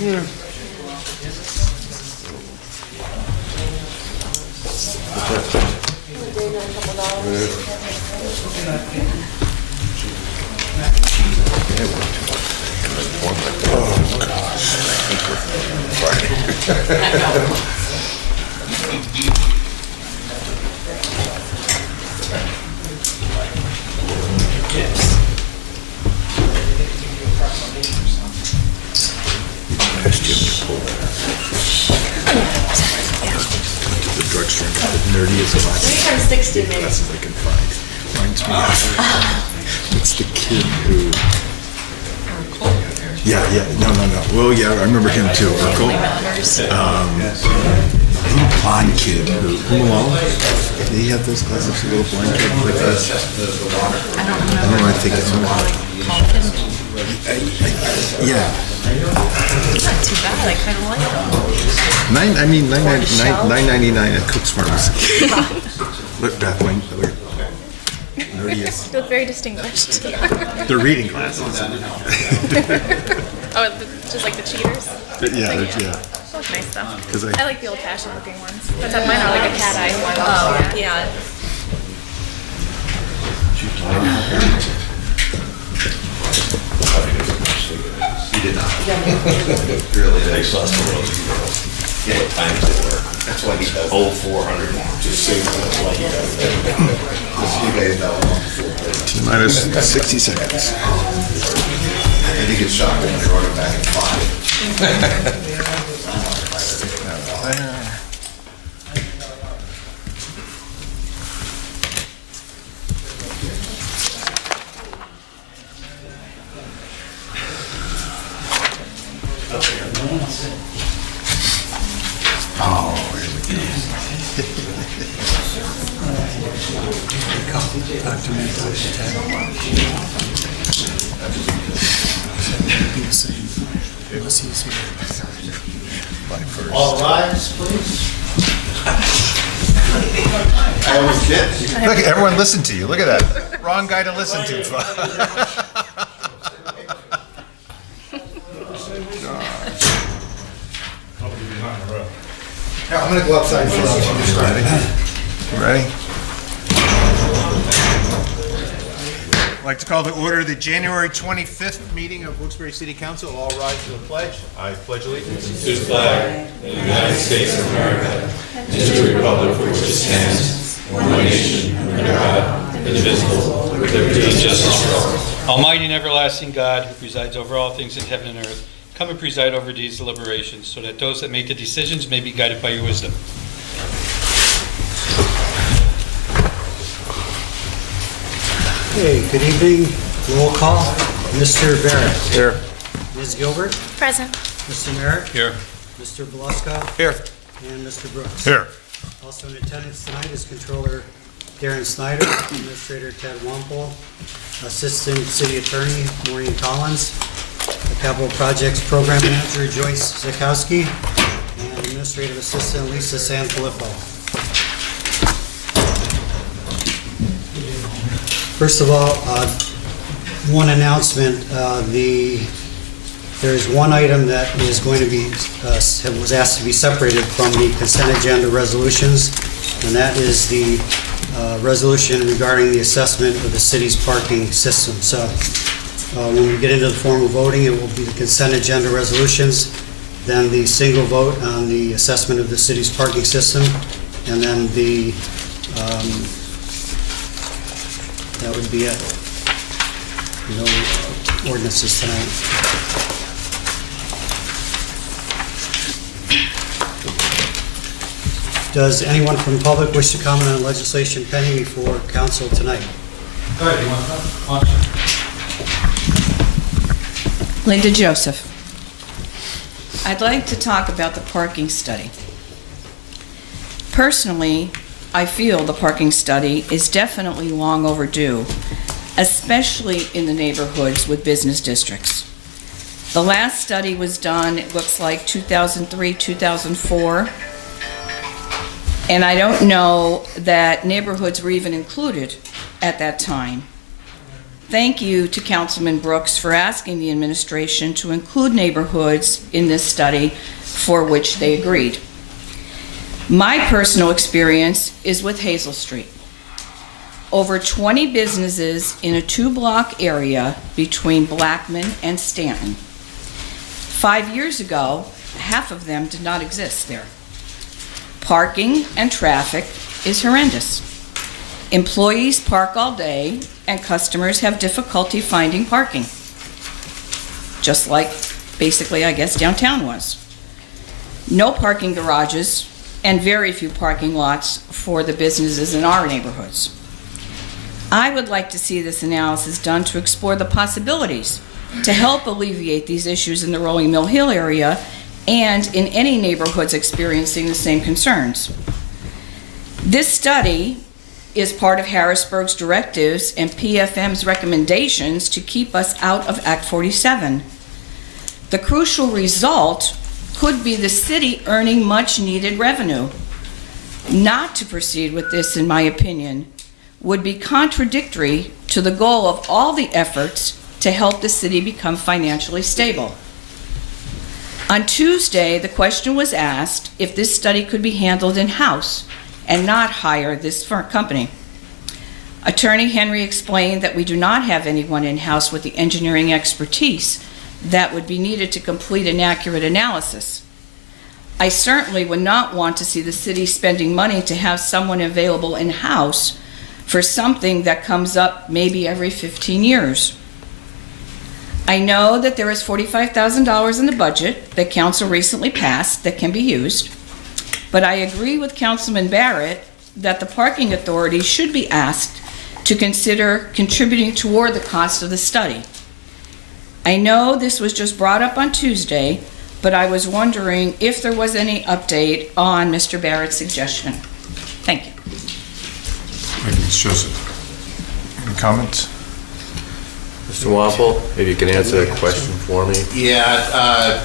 Yeah. The drugstore and got the nerdiest glasses. 360 minutes. Glasses I can find. Reminds me of what's the kid who? Yeah. No. Well, yeah, I remember him too. Urkel. Little blonde kid who? Malone. Did he have those glasses? A little blonde kid like this. I don't remember. I think it's yeah. It's not too bad. I kind of like them. $9.99 at Cook's Pharmacy. Look, Beth, look. Nerdiest. You look very distinguished. They're reading glasses. Oh, just like the cheaters? Yeah. They look nice though. I like the old-fashioned looking ones. But mine are like a cat eye one. Oh, yeah. He did not. Really takes us to those girls. Yeah, times it work. That's why he does. Oh, 400. Just so that's why he does that. You guys know. T-minus 60 seconds. And he gets shocked when they run it back in 5. Oh, here we go. All rise, please. I almost did. Look, everyone listen to you. Look at that. Wrong guy to listen to. I'm gonna go outside and Ready? I'd like to call to order the January 25th meeting of Wilkes-Barre City Council. All rise to the pledge. I pledge allegiance to the flag of the United States of America and to the republic for which it stands, one nation, under God, indivisible, with liberty and justice for all. Almighty and everlasting God, who presides over all things in heaven and earth, come and preside over these deliberations, so that those that make the decisions may be guided by your wisdom. Okay, good evening. Roll call. Mr. Barrett. Here. Ms. Gilbert. Present. Mr. Merritt. Here. Mr. Beluska. Here. And Mr. Brooks. Here. Also in attendance tonight is Controller Darren Snyder, Administrator Ted Wampel, Assistant City Attorney Maureen Collins, the Capital Projects Program Manager Joyce Zakowski, and Administrative Assistant Lisa Sanfilippo. First of all, one announcement. There is one item that is going to be, was asked to be separated from the consent agenda resolutions, and that is the resolution regarding the assessment of the city's parking system. So when we get into the formal voting, it will be the consent agenda resolutions, then the single vote on the assessment of the city's parking system, and then the that would be it. No ordinances tonight. Does anyone from the public wish to comment on legislation pending before council tonight? Go ahead, you want to come? Linda Joseph. I'd like to talk about the parking study. Personally, I feel the parking study is definitely long overdue, especially in the neighborhoods with business districts. The last study was done, it looks like 2003, 2004, and I don't know that neighborhoods were even included at that time. thank you to Councilman Brooks for asking the administration to include neighborhoods in this study for which they agreed. My personal experience is with Hazel Street. Over 20 businesses in a 2-block area between Blackman and Stanton. 5 years ago, half of them did not exist there. Parking and traffic is horrendous. Employees park all day and customers have difficulty finding parking. Just like basically, I guess, downtown was. No parking garages and very few parking lots for the businesses in our neighborhoods. I would like to see this analysis done to explore the possibilities to help alleviate these issues in the Rolling Mill Hill area and in any neighborhoods experiencing the same concerns. This study is part of Harrisburg's directives and PFM's recommendations to keep us out of Act 47. The crucial result could be the city earning much needed revenue. Not to proceed with this, in my opinion, would be contradictory to the goal of all the efforts to help the city become financially stable. On Tuesday, the question was asked if this study could be handled in-house and not hire this company. Attorney Henry explained that we do not have anyone in-house with the engineering expertise that would be needed to complete an accurate analysis. I certainly would not want to see the city spending money to have someone available in-house for something that comes up maybe every 15 years. I know that there is $45,000 in the budget that council recently passed that can be used, but I agree with Councilman Barrett that the parking authority should be asked to consider contributing toward the cost of the study. I know this was just brought up on Tuesday, but I was wondering if there was any update on Mr. Barrett's suggestion. Thank you. Thank you, Ms. Joseph. Any comments? Mr. Waffle, maybe you can answer that question for me. Yeah,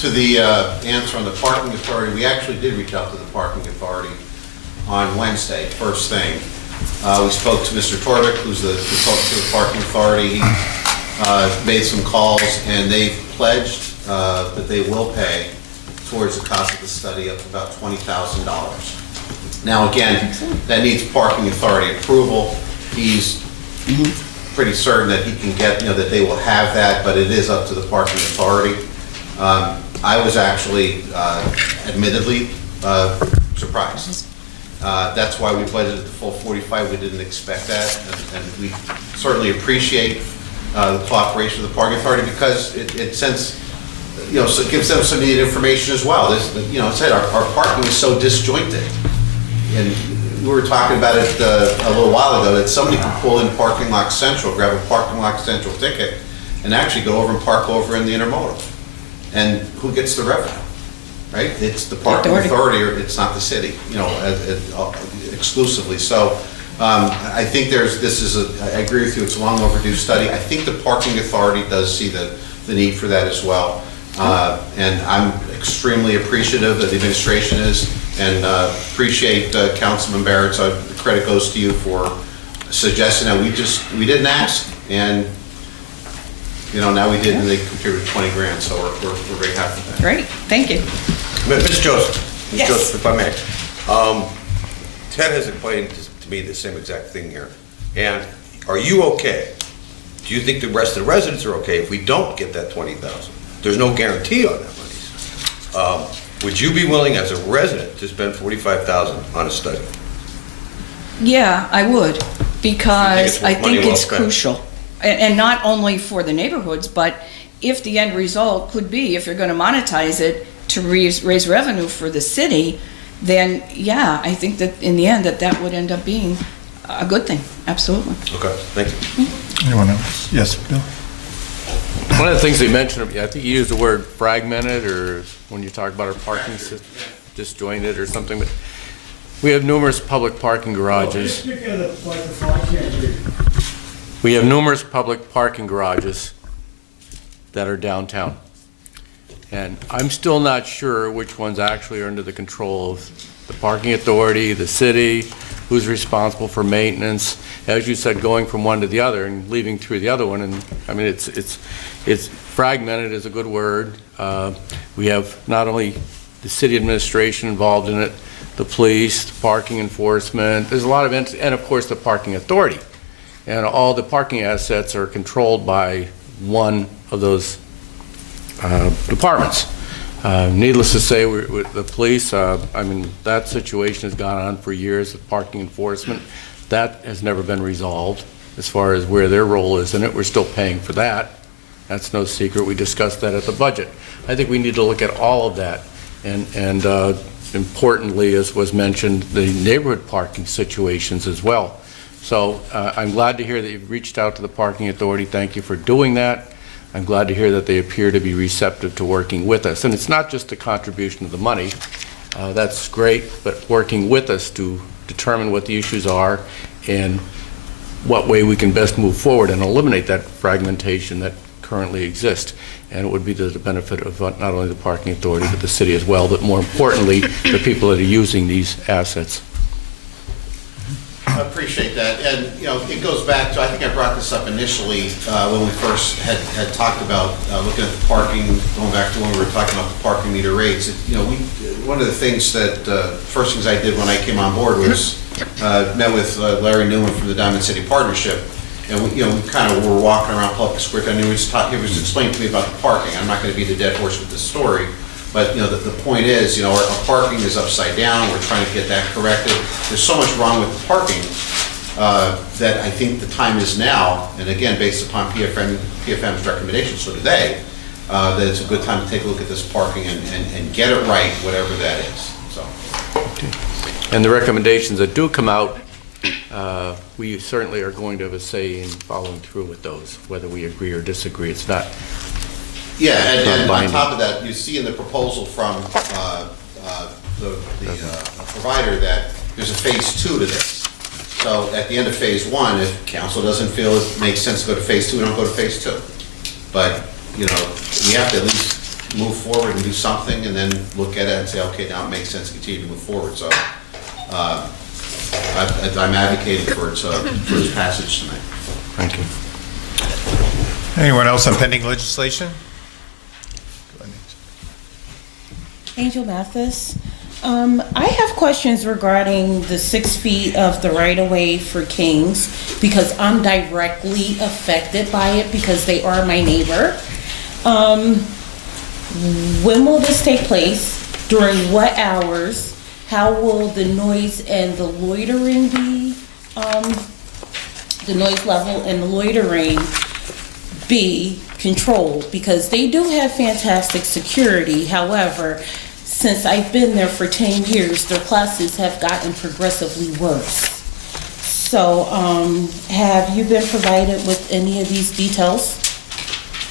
to the answer on the parking authority, we actually did reach out to the parking authority on Wednesday, first thing. We spoke to Mr. Torvik, who's the consultant to the parking authority. He made some calls, and they've pledged that they will pay towards the cost of the study up to about $20,000. Now, again, that needs parking authority approval. He's pretty certain that he can get, that they will have that, but it is up to the parking authority. I was actually, admittedly, surprised. That's why we budgeted the full 45. We didn't expect that, and we certainly appreciate the cooperation of the parking authority because it sends, so it gives them some needed information as well. This, it said our parking is so disjointed, and we were talking about it a little while ago that somebody can pull in Parking Lot Central, grab a Parking Lot Central ticket, and actually go over and park over in the intermodal. And who gets the revenue? Right? It's the parking authority, or it's not the city, exclusively. So I think I agree with you, it's a long overdue study. I think the parking authority does see the need for that as well. And I'm extremely appreciative that the administration is, and appreciate Councilman Barrett. So the credit goes to you for suggesting that. We didn't ask, and now we did, and they contributed 20 grand. So we're very happy with that. Great, thank you. Ms. Joseph, Yes. Joseph, if I may. Ted has explained to me the same exact thing here. And are you okay? Do you think the rest of the residents are okay if we don't get that 20,000? There's no guarantee on that money. Would you be willing as a resident to spend 45,000 on a study? Yeah, I would, because I think well it's spent? crucial. And not only for the neighborhoods, but if the end result could be, if you're going to monetize it to raise revenue for the city, then yeah, I think that in the end that would end up being a good thing, absolutely. Okay, thank you. Anyone else? Yes, Bill? One of the things they mentioned, I think you used the word fragmented, or when you talk about our parking system, disjointed or something, but we have numerous public parking garages. We have numerous public parking garages that are downtown. And I'm still not sure which ones actually are under the control of the parking authority, the city, who's responsible for maintenance, as you said, going from one to the other and leaving through the other one. And I mean, it's fragmented is a good word. We have not only the city administration involved in it, the police, the parking enforcement, there's a lot of, and of course the parking authority. And all the parking assets are controlled by one of those departments. Needless to say, with the police, I mean, that situation has gone on for years with parking enforcement. That has never been resolved as far as where their role is in it. We're still paying for that. That's no secret. We discussed that at the budget. I think we need to look at all of that. And importantly, as was mentioned, the neighborhood parking situations as well. So I'm glad to hear that you've reached out to the parking authority. Thank you for doing that. I'm glad to hear that they appear to be receptive to working with us. And it's not just the contribution of the money. That's great, but working with us to determine what the issues are and what way we can best move forward and eliminate that fragmentation that currently exists. And it would be to the benefit of not only the parking authority, but the city as well, but more importantly, the people that are using these assets. I appreciate that, and, you know, it goes back to, I think I brought this up initially when we first had talked about looking at the parking, going back to when we were talking about the parking meter rates. You know, one of the things that, first things I did when I came on board was met with Larry Newman from the Diamond City Partnership, and we kind of were walking around Public Square, and he was explaining to me about the parking. I'm not going to be the dead horse with this story, but, you know, the point is, you know, our parking is upside down. We're trying to get that corrected. There's so much wrong with the parking that I think the time is now, and again, based upon PFM's recommendations, so today, that it's a good time to take a look at this parking and get it right, whatever that is, so. And the recommendations that do come out, we certainly are going to have a say in following through with those, whether we agree or disagree. It's not. Yeah, and on top of that, you see in the proposal from the provider that there's a phase 2 to this. So at the end of phase 1, if council doesn't feel it makes sense to go to phase 2, we don't go to phase 2. But, you know, we have to at least move forward and do something and then look at it and say, okay, now it makes sense to continue to move forward. So I'm advocating for its passage tonight. Thank you. Anyone else on pending legislation? Angel Mathis. I have questions regarding the 6 feet of the right-of-way for Kings because I'm directly affected by it because they are my neighbor. When will this take place? During what hours? How will the noise and the loitering be? The noise level and the loitering be controlled? Because they do have fantastic security. However, since I've been there for 10 years, their classes have gotten progressively worse. So, have you been provided with any of these details?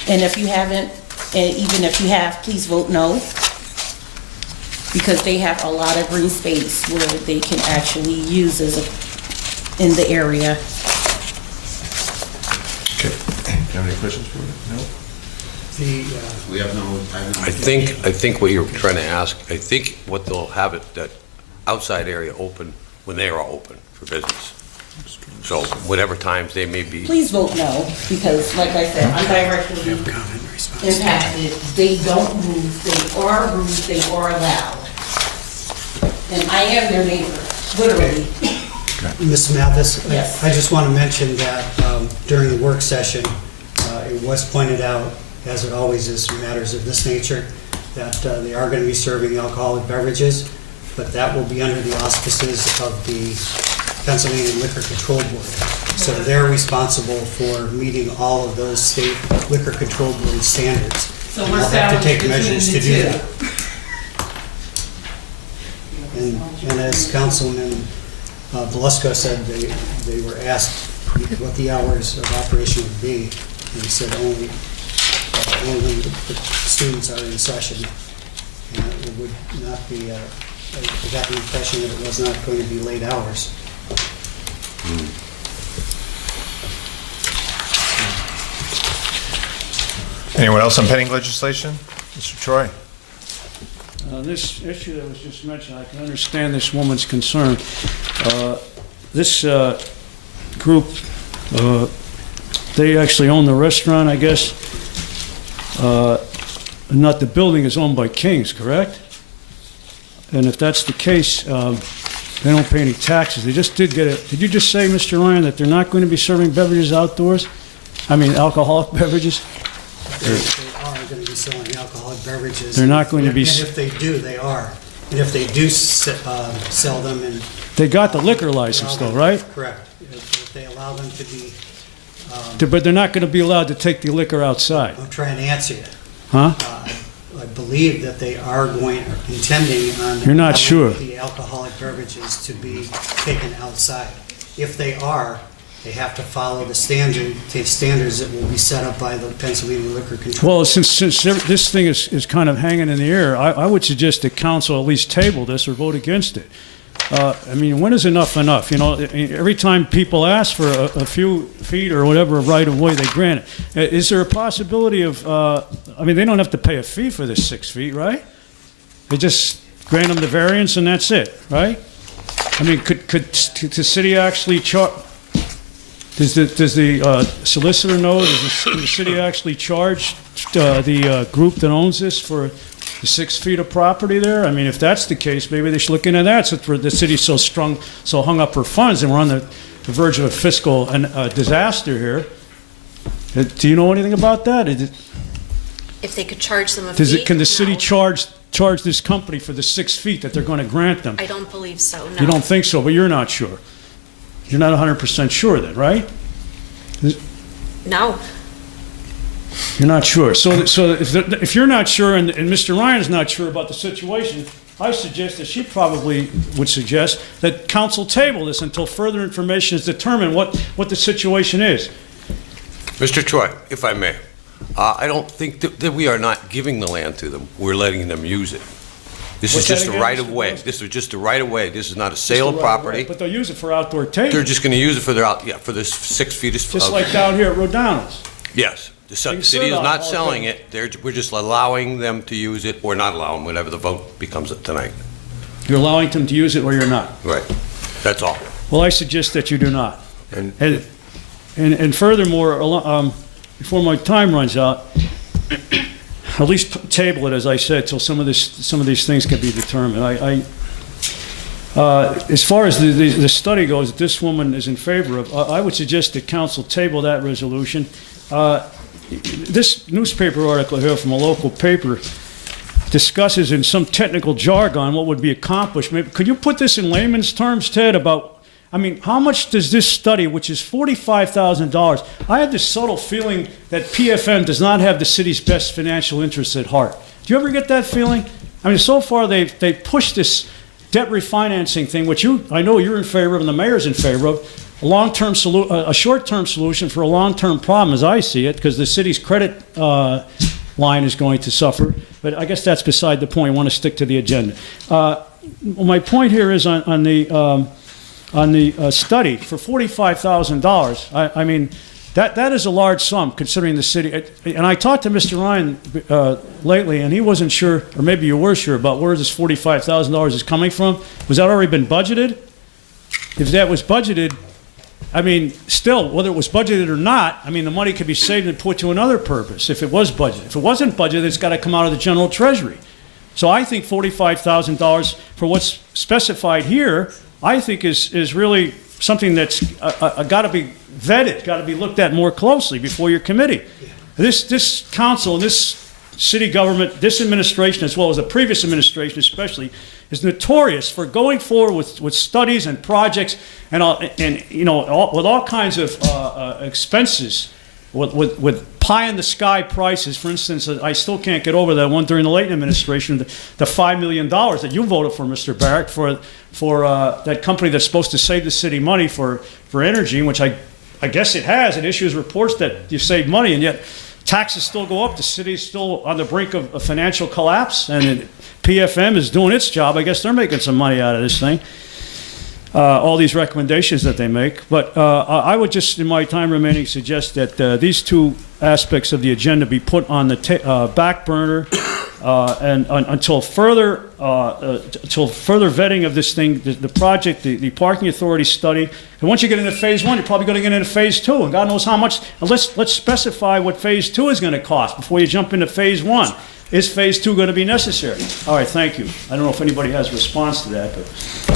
And if you haven't, and even if you have, please vote no. Because they have a lot of green space where they can actually use in the area. Okay. Do you have any questions for me? No? We have no. I think what you're trying to ask, I think what they'll have it, that outside area open when they are open for business. So whatever times they may be. Please vote no, because like I said, I'm directly impacted. They don't move, they are rude, they are loud. And I am their neighbor, literally. Ms. Mathis, Yes. I just want to mention that during the work session, it was pointed out, as it always is for matters of this nature, that they are going to be serving alcoholic beverages, but that will be under the auspices of the Pennsylvania Liquor Control Board. So they're responsible for meeting all of those state liquor control board standards. So And we're they'll have to take sandwiched measures to between do the that. And as Councilman Belusko said, they were asked what the hours of operation would be, and he said only when the students are in session. And it would not be, I got the impression that it was not going to be late hours. Anyone else on pending legislation? Mr. Troy? This issue that was just mentioned, I can understand this woman's concern. this group, they actually own the restaurant, I guess. Not the building is owned by King's, correct? And if that's the case, they don't pay any taxes. They just did get it. Did you just say, Mr. Ryan, that they're not going to be serving beverages outdoors? I mean, alcoholic beverages? They are going to be selling alcoholic beverages. They're not going to be And if they do, they are. And if they do sell them in... They got the liquor license though, right? Correct. If they allow them to be, But they're not going to be allowed to take the liquor outside, I'm trying to answer you. huh? I believe that they are intending on... You're not allowing sure. the alcoholic beverages to be taken outside. If they are, they have to follow the standards that will be set up by the Pennsylvania Liquor Control. Well, since this thing is kind of hanging in the air, I would suggest that council at least table this or vote against it. I mean, when is enough enough? You know, every time people ask for a few feet or whatever right of way, they grant it. Is there a possibility of, I mean, they don't have to pay a fee for this 6 feet, right? They just grant them the variance and that's it, right? I mean, could the city actually charge, does the solicitor know, does the city actually charge the group that owns this for the 6 feet of property there? I mean, if that's the case, maybe they should look into that, since the city's so hung up for funds, and we're on the verge of a fiscal disaster here. Do you know anything about that? If they could charge them a fee? Can the city No. charge this company for the 6 feet that they're going to grant them? I don't believe so, no. You don't think so, but you're not sure. You're not 100% sure then, right? No. You're not sure. So if you're not sure and Mr. Ryan's not sure about the situation, I suggest that she probably would suggest that council table this until further information is determined what the situation is. Mr. Troy, if I may, I don't think that we are not giving the land to them. We're letting them use it. This is What's that just a again, right Mr. of way. Rose? This is just a right of way. This is not a sale of property. But they'll use it for outdoor table, They're just going to use it for for this 6 feet of... just like down here at Rodano's. Yes. The They city is serve not alcohol selling it. We're just allowing them to use it or not allow them, whatever the vote becomes tonight. You're allowing them to use it or you're not. Right. That's all. Well, I suggest that you do not. And And furthermore, before my time runs out, at least table it, as I said, till some of these things can be determined. As far as the study goes, that this woman is in favor of, I would suggest that council table that resolution. This newspaper article here from a local paper discusses in some technical jargon what would be accomplished. Maybe, could you put this in layman's terms, Ted, about, I mean, how much does this study, which is $45,000, I have this subtle feeling that PFM does not have the city's best financial interests at heart. Do you ever get that feeling? I mean, so far they've pushed this debt refinancing thing, which I know you're in favor of and the mayor's in favor of, a short-term solution for a long-term problem, as I see it, because the city's credit line is going to suffer. But I guess that's beside the point. I want to stick to the agenda. My point here is on the study for $45,000. I mean, that is a large sum considering the city. And I talked to Mr. Ryan lately, and he wasn't sure, or maybe you were sure, about where this $45,000 is coming from. Was that already been budgeted? If that was budgeted, I mean, still, whether it was budgeted or not, I mean, the money could be saved and put to another purpose if it was budgeted. If it wasn't budgeted, it's got to come out of the general treasury. So I think $45,000 for what's specified here, I think is really something that's got to be vetted, got to be looked at more closely before your committee. This council and this city government, this administration, as well as the previous administration especially, is notorious for going forward with studies and projects and you know, with all kinds of expenses, with pie in the sky prices. For instance, I still can't get over that one during the Layton administration, the $5 million that you voted for, Mr. Barrett, for that company that's supposed to save the city money for energy, which I guess it has. It issues reports that you save money, and yet taxes still go up. The city's still on the brink of a financial collapse, and PFM is doing its job. I guess they're making some money out of this thing, all these recommendations that they make. But I would just, in my time remaining, suggest that these two aspects of the agenda be put on the back burner Until further vetting of this thing, the project, the parking authority study, and once you get into phase 1, you're probably going to get into phase 2, and God knows how much. And let's specify what phase 2 is going to cost before you jump into phase 1. Is phase 2 going to be necessary? All right, thank you. I don't know if anybody has a response to that, but.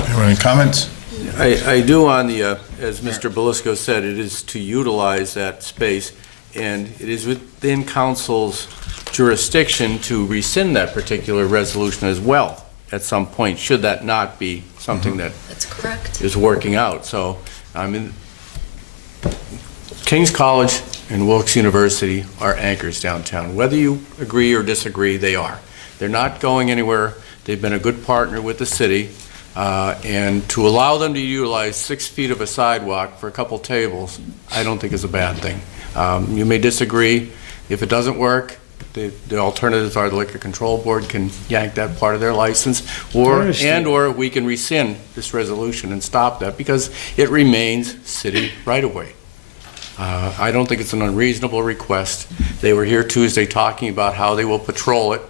Anyone any comments? I do on the, as Mr. Belisco said, it is to utilize that space, and it is within council's jurisdiction to rescind that particular resolution as well at some point, should that not be something that That's correct. is working out. So, I mean, King's College and Wilkes University are anchors downtown. Whether you agree or disagree, they are. They're not going anywhere. They've been a good partner with the city. And to allow them to utilize 6 feet of a sidewalk for a couple tables, I don't think is a bad thing. You may disagree. If it doesn't work, the alternatives are the Liquor Control Board can yank that part of their license, or we can rescind this resolution and stop that because it remains city right-of-way. I don't think it's an unreasonable request. They were here Tuesday talking about how they will patrol it,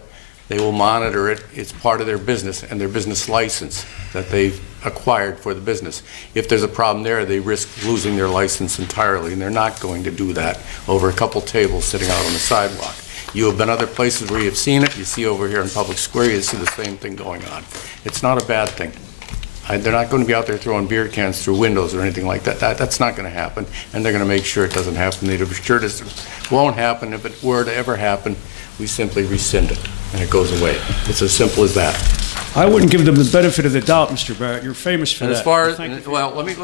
they will monitor it. It's part of their business and their business license that they've acquired for the business. If there's a problem there, they risk losing their license entirely, and they're not going to do that over a couple tables sitting out on the sidewalk. You have been other places where you have seen it. You see over here in Public Square, you see the same thing going on. It's not a bad thing. They're not going to be out there throwing beer cans through windows or anything like that. That's not going to happen, and they're going to make sure it doesn't happen. They're sure it won't happen. If it were to ever happen, we simply rescind it, and it goes away. It's as simple as that. I wouldn't give them the benefit of the doubt, Mr. Barrett. You're famous for And that. as far as, Thank you. well, let me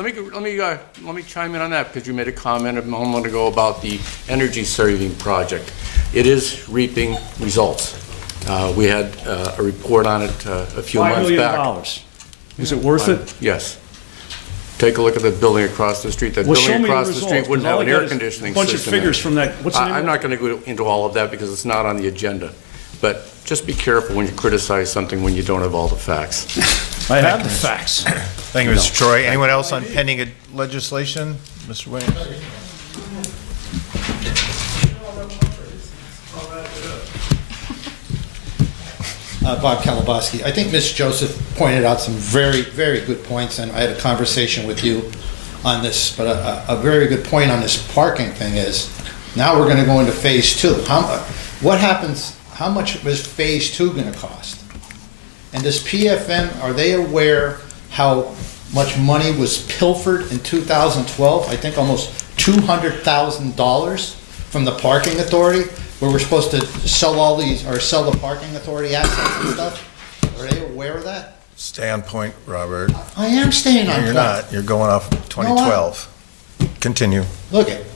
chime in on that, because you made a comment a moment ago about the energy saving project. It is reaping results. We had a report on it a few months back. $5 million. Is it worth it? Yes. Take a look at the building across the street. That Well, show building me the across the results, street wouldn't 'cause all have an I got air is conditioning a system. bunch of figures from that. What's the name of I'm it? not going to go into all of that because it's not on the agenda. But just be careful when you criticize something when you don't have all the facts. I have the facts. Thank you, Mr. Troy. Anyone else on pending legislation? Mr. Williams? Bob Kalabowski. I think Ms. Joseph pointed out some very, very good points, and I had a conversation with you on this, but a very good point on this parking thing is, now we're gonna go into phase 2. What happens, how much is phase 2 gonna cost? And does PFM, are they aware how much money was pilfered in 2012? I think almost $200,000 from the parking authority, where we're supposed to sell all these, or sell the parking authority assets and stuff? Are they aware of that? Stay on point, Robert. I am staying on No, point. you're not. You're going off 2012. Continue. Look it,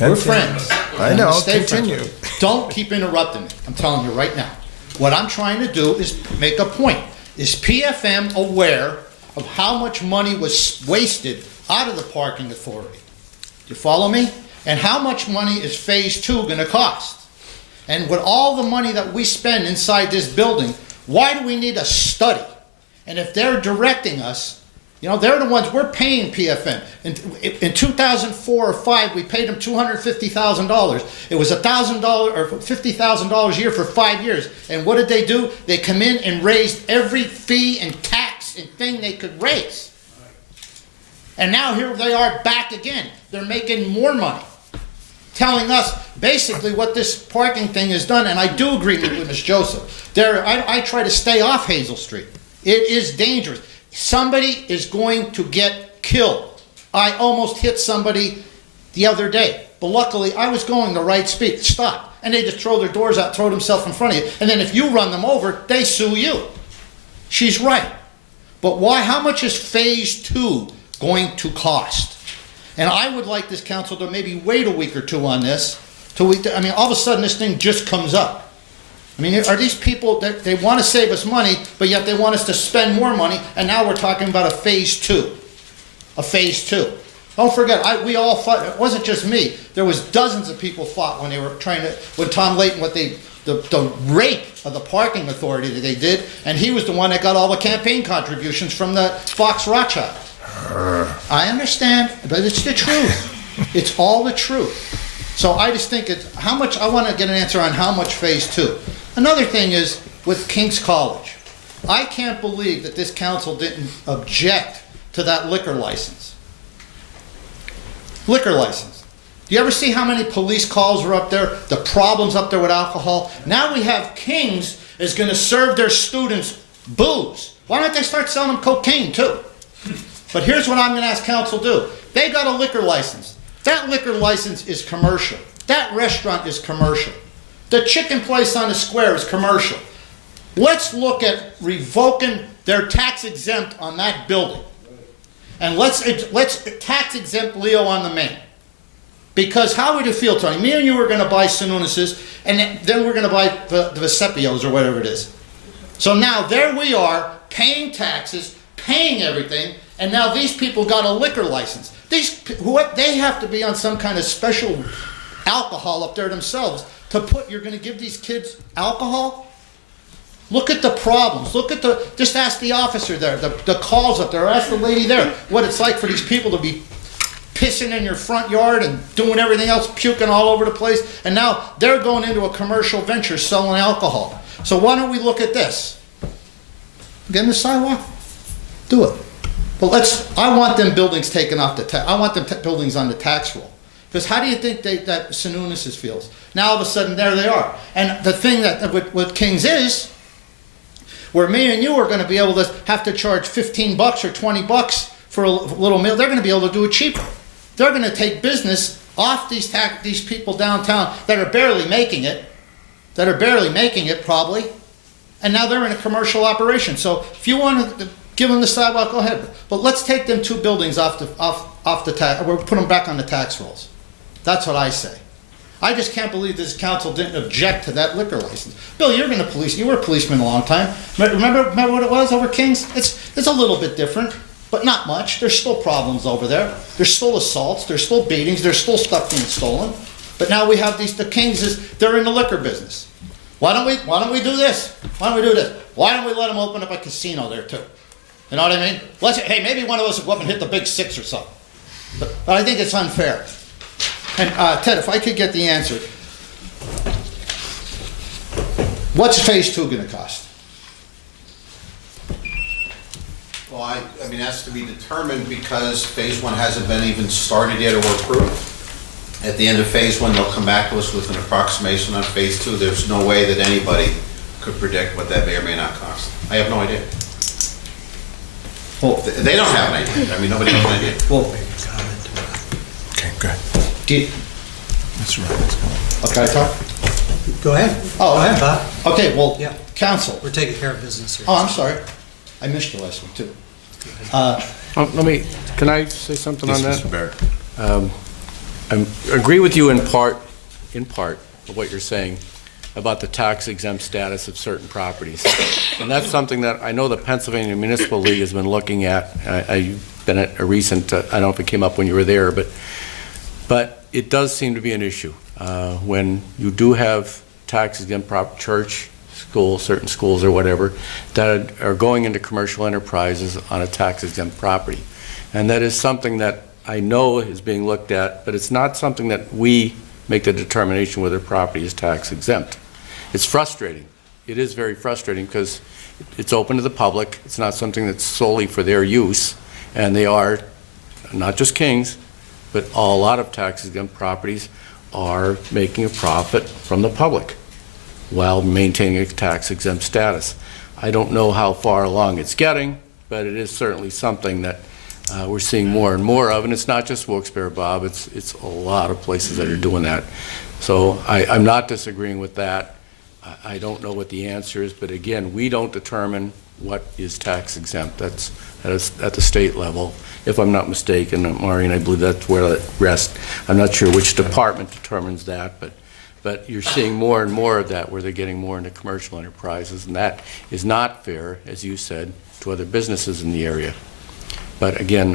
we're friends. I I'm know, gonna stay friends continue. with you. Don't keep interrupting me. I'm telling you right now. What I'm trying to do is make a point. Is PFM aware of how much money was wasted out of the parking authority? Do you follow me? And how much money is phase 2 gonna cost? And with all the money that we spend inside this building, why do we need a study? And if they're directing us, you know, they're the ones, we're paying PFM. In 2004 or 5, we paid them $250,000. It was $1,000 or $50,000 a year for 5 years. And what did they do? They come in and raised every fee and tax and thing they could raise. And now here they are back again. They're making more money, telling us basically what this parking thing has done. And I do agree with Ms. Joseph. I try to stay off Hazel Street. It is dangerous. Somebody is going to get killed. I almost hit somebody the other day, but luckily I was going the right speed. Stop. And they just throw their doors out, throw themselves in front of you. And then if you run them over, they sue you. She's right. But why? How much is phase 2 going to cost? And I would like this council to maybe wait a week or two on this. I mean, all of a sudden this thing just comes up. I mean, are these people that they want to save us money, but yet they want us to spend more money, and now we're talking about a phase 2. A phase 2. Don't forget, we all fought. It wasn't just me. There was dozens of people fought when they were trying to, when Tom Layton, the rape of the parking authority that they did, and he was the one that got all the campaign contributions from the Fox Rothschild. I understand, but it's the truth. It's all the truth. So I just think I want to get an answer on how much phase 2. Another thing is with King's College. I can't believe that this council didn't object to that liquor license. Liquor license. Do you ever see how many police calls are up there? The problems up there with alcohol? Now we have King's is going to serve their students booze. Why don't they start selling them cocaine too? But here's what I'm going to ask council to do. They got a liquor license. That liquor license is commercial. That restaurant is commercial. The chicken place on the square is commercial. Let's look at revoking their tax exempt on that building. And let's tax exempt Leo on the main. Because how would you feel, Tony? Me and you are going to buy Sununus's, and then we're going to buy the Vesepios or whatever it is. So now there we are, paying taxes, paying everything, and now these people got a liquor license. They have to be on some kind of special alcohol up there themselves to put, you're going to give these kids alcohol? Look at the problems. Just ask the officer there, the calls up there, ask the lady there what it's like for these people to be pissing in your front yard and doing everything else, puking all over the place, and now they're going into a commercial venture selling alcohol. So why don't we look at this? Get in the sidewalk? Do it. But I want them buildings taken off the tax. I want them buildings on the tax roll. Because how do you think that Sununus's feels? Now all of a sudden there they are. And the thing that with King's is, where me and you are going to be able to have to charge $15 or $20 for a little meal, they're going to be able to do it cheaper. They're going to take business off these people downtown that are barely making it, probably, and now they're in a commercial operation. So if you want to give them the sidewalk, go ahead. But let's take them two buildings off the tax. We'll put them back on the tax rolls. That's what I say. I just can't believe this council didn't object to that liquor license. Bill, you were a policeman a long time. Remember what it was over King's? It's a little bit different, but not much. There's still problems over there. There's still assaults. There's still beatings. There's still stuff being stolen. But now we have the King's they're in the liquor business. Why don't we do this? Why don't we let them open up a casino there too? You know what I mean? Hey, maybe one of us will go up and hit the big six or something. But I think it's unfair. And Ted, if I could get the answer, what's phase 2 going to cost? Well, I mean, that's to be determined because phase 1 hasn't been even started yet or approved. At the end of phase 1, they'll come back to us with an approximation on phase 2. There's no way that anybody could predict what that may or may not cost. I have no idea. Well, they don't have an idea. I mean, nobody has an idea. Well, Okay, good. That's right. Okay, talk? Go ahead. Oh, Go ahead, Bob. Okay, well, Yeah. council. We're taking care of business here. Oh, I'm sorry. I missed your last one, too. Can I say something on Yes, that? Mr. Barrett. I agree with you in part of what you're saying about the tax exempt status of certain properties. And that's something that I know the Pennsylvania Municipal League has been looking at. I've been at a recent, I don't know if it came up when you were there, but it does seem to be an issue. When you do have tax exempt church, school, certain schools or whatever, that are going into commercial enterprises on a tax exempt property. And that is something that I know is being looked at, but it's not something that we make the determination whether property is tax exempt. It's frustrating. It is very frustrating because it's open to the public. It's not something that's solely for their use. And they are, not just King's, but a lot of tax exempt properties are making a profit from the public while maintaining a tax exempt status. I don't know how far along it's getting, but it is certainly something that we're seeing more and more of, and it's not just Wilkes-Barre, Bob, it's a lot of places that are doing that. So I'm not disagreeing with that. I don't know what the answer is, but again, we don't determine what is tax exempt. That's at the state level, if I'm not mistaken. Maureen, I believe that's where that rests. I'm not sure which department determines that, but you're seeing more and more of that where they're getting more into commercial enterprises, and that is not fair, as you said, to other businesses in the area. But again,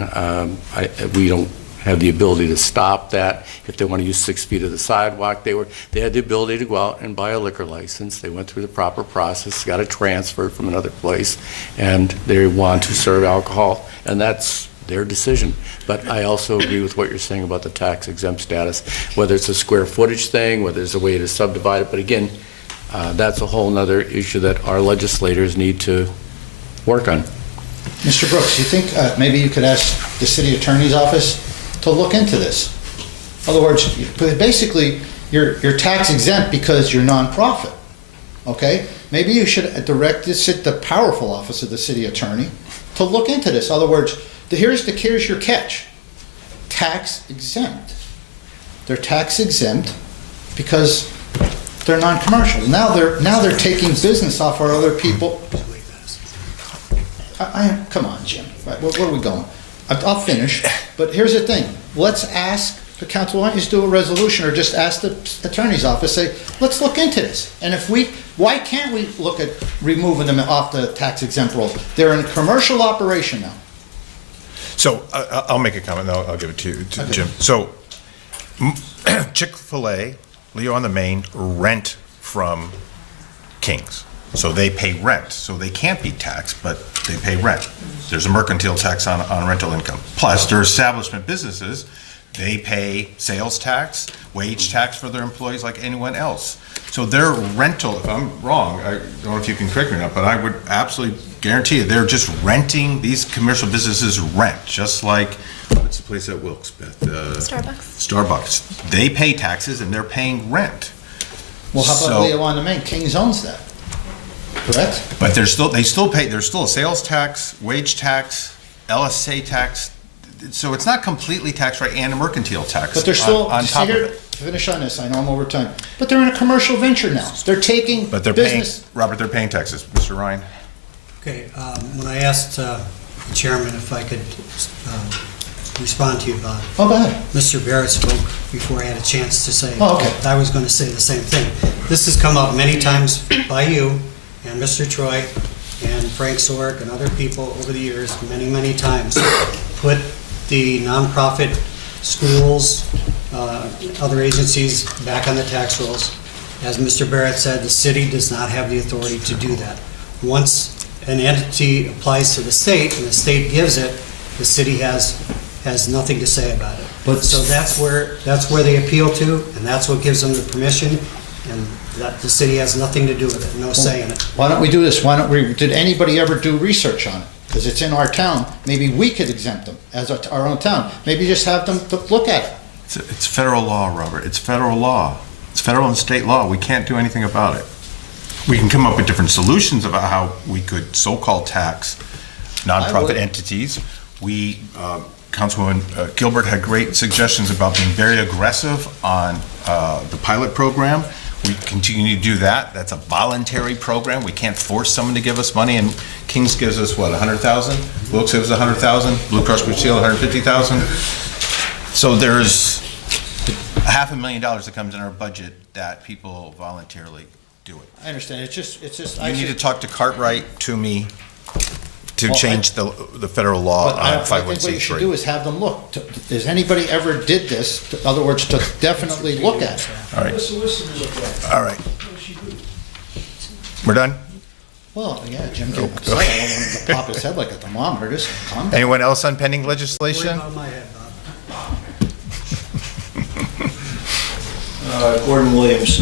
we don't have the ability to stop that. If they want to use 6 feet of the sidewalk, they had the ability to go out and buy a liquor license. They went through the proper process, got it transferred from another place, and they want to serve alcohol, and that's their decision. But I also agree with what you're saying about the tax exempt status, whether it's a square footage thing, whether there's a way to subdivide it. But again, That's a whole nother issue that our legislators need to work on. Mr. Brooks, you think maybe you could ask the city attorney's office to look into this? In other words, basically, you're tax exempt because you're nonprofit, okay? Maybe you should direct the powerful office of the city attorney to look into this. In other words, here's your catch. Tax exempt. They're tax exempt because they're non-commercial. Now they're taking business off our other people. Come on, Jim. Right, where are we going? I'll finish, but here's the thing. Let's ask the council, why don't you just do a resolution or just ask the attorney's office, say, let's look into this. And why can't we look at removing them off the tax exempt roll? They're in commercial operation now. So I'll make a comment, then I'll give it to you, to Jim. So Chick-fil-A, Leo on the Main, rent from King's. So they pay rent. So they can't be taxed, but they pay rent. There's a mercantile tax on rental income. Plus, their establishment businesses, they pay sales tax, wage tax for their employees like anyone else. So their rental, if I'm wrong, I don't know if you can correct me or not, but I would absolutely guarantee you they're just renting, these commercial businesses rent, just like, what's the place at Wilkes-Barre? Starbucks. They pay taxes and they're paying rent. Well, how about Leo on the Main? King's owns that, correct? But there's still a sales tax, wage tax, LSA tax. So it's not completely tax rate and a mercantile tax. But they're still, on top of it. finish on this, I know I'm over time, but they're in a commercial venture now. They're taking But they're paying, business. Robert, they're paying taxes. Mr. Ryan? Okay, when I asked the chairman if I could respond to you, Bob. Oh, go ahead. Mr. Barrett spoke before I had a chance to say. Oh, okay. I was going to say the same thing. This has come up many times by you and Mr. Troy and Frank Sorg and other people over the years, many, many times. Put the nonprofit schools, other agencies back on the tax rolls. As Mr. Barrett said, the city does not have the authority to do that. Once an entity applies to the state and the state gives it, the city has nothing to say about it. But- So that's where they appeal to, and that's what gives them the permission, and that the city has nothing to do with it, no say in it. Why don't we do this? Did anybody ever do research on it? Because it's in our town, maybe we could exempt them as our own town. Maybe just have them look at it. It's federal law, Robert. It's federal law. It's federal and state law. We can't do anything about it. We can come up with different solutions about how we could so-called tax nonprofit entities. Councilwoman Gilbert had great suggestions about being very aggressive on the pilot program. We continue to do that. That's a voluntary program. We can't force someone to give us money, and King's gives us, what, 100,000? Wilkes gives us 100,000? Blue Cross Blue Shield, 150,000? So there's $500,000 that comes in our budget that people voluntarily do it. I understand, it's just. You need to talk to Cartwright, to me, to change the federal law But I on think what you should do 501c3. is have them look. Does anybody ever did this? In other words, to definitely look at it. All right. All right. We're done? Well, yeah, Jim can say, I don't want him to pop his head like a thermometer, just calm down. Anyone else on pending Worry legislation? about my head, Bob. Gordon Williams,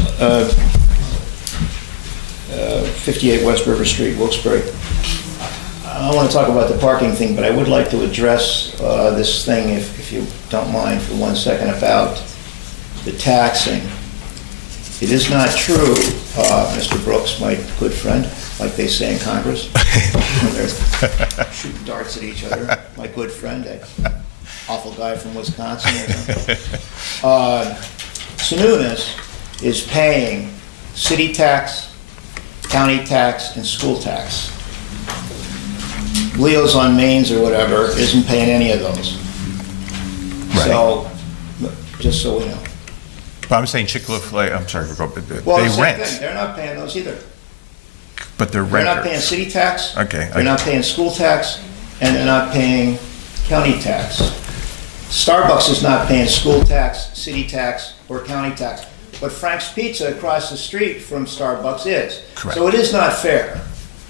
58 West River Street, Wilkes-Barre. I don't want to talk about the parking thing, but I would like to address this thing, if you don't mind, for 1 second, about the taxing. It is not true, Mr. Brooks, my good friend, like they say in Congress, when they're shooting darts at each other, my good friend, that awful guy from Wisconsin. Sununus is paying city tax, county tax, and school tax. Leo's on Mains or whatever isn't paying any of those. So, just so we know. But I'm saying Chick-fil-A, I'm sorry, Well, they the same thing. rent, They're not paying those either. but they're They're not paying renters. city tax. Okay. They're not paying school tax, and they're not paying county tax. Starbucks is not paying school tax, city tax, or county tax. But Frank's Pizza across the street from Starbucks is. Correct. So it is not fair.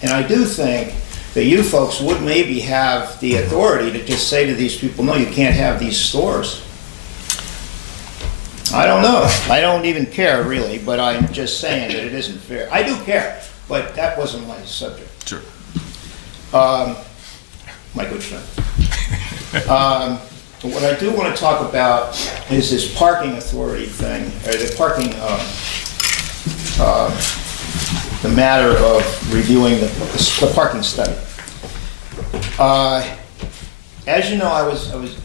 And I do think that you folks would maybe have the authority to just say to these people, no, you can't have these stores. I don't know. I don't even care really, but I'm just saying that it isn't fair. I do care, but that wasn't my subject. Sure. My good friend. But what I do want to talk about is this parking authority thing, or the parking, the matter of reviewing the parking study. As you know,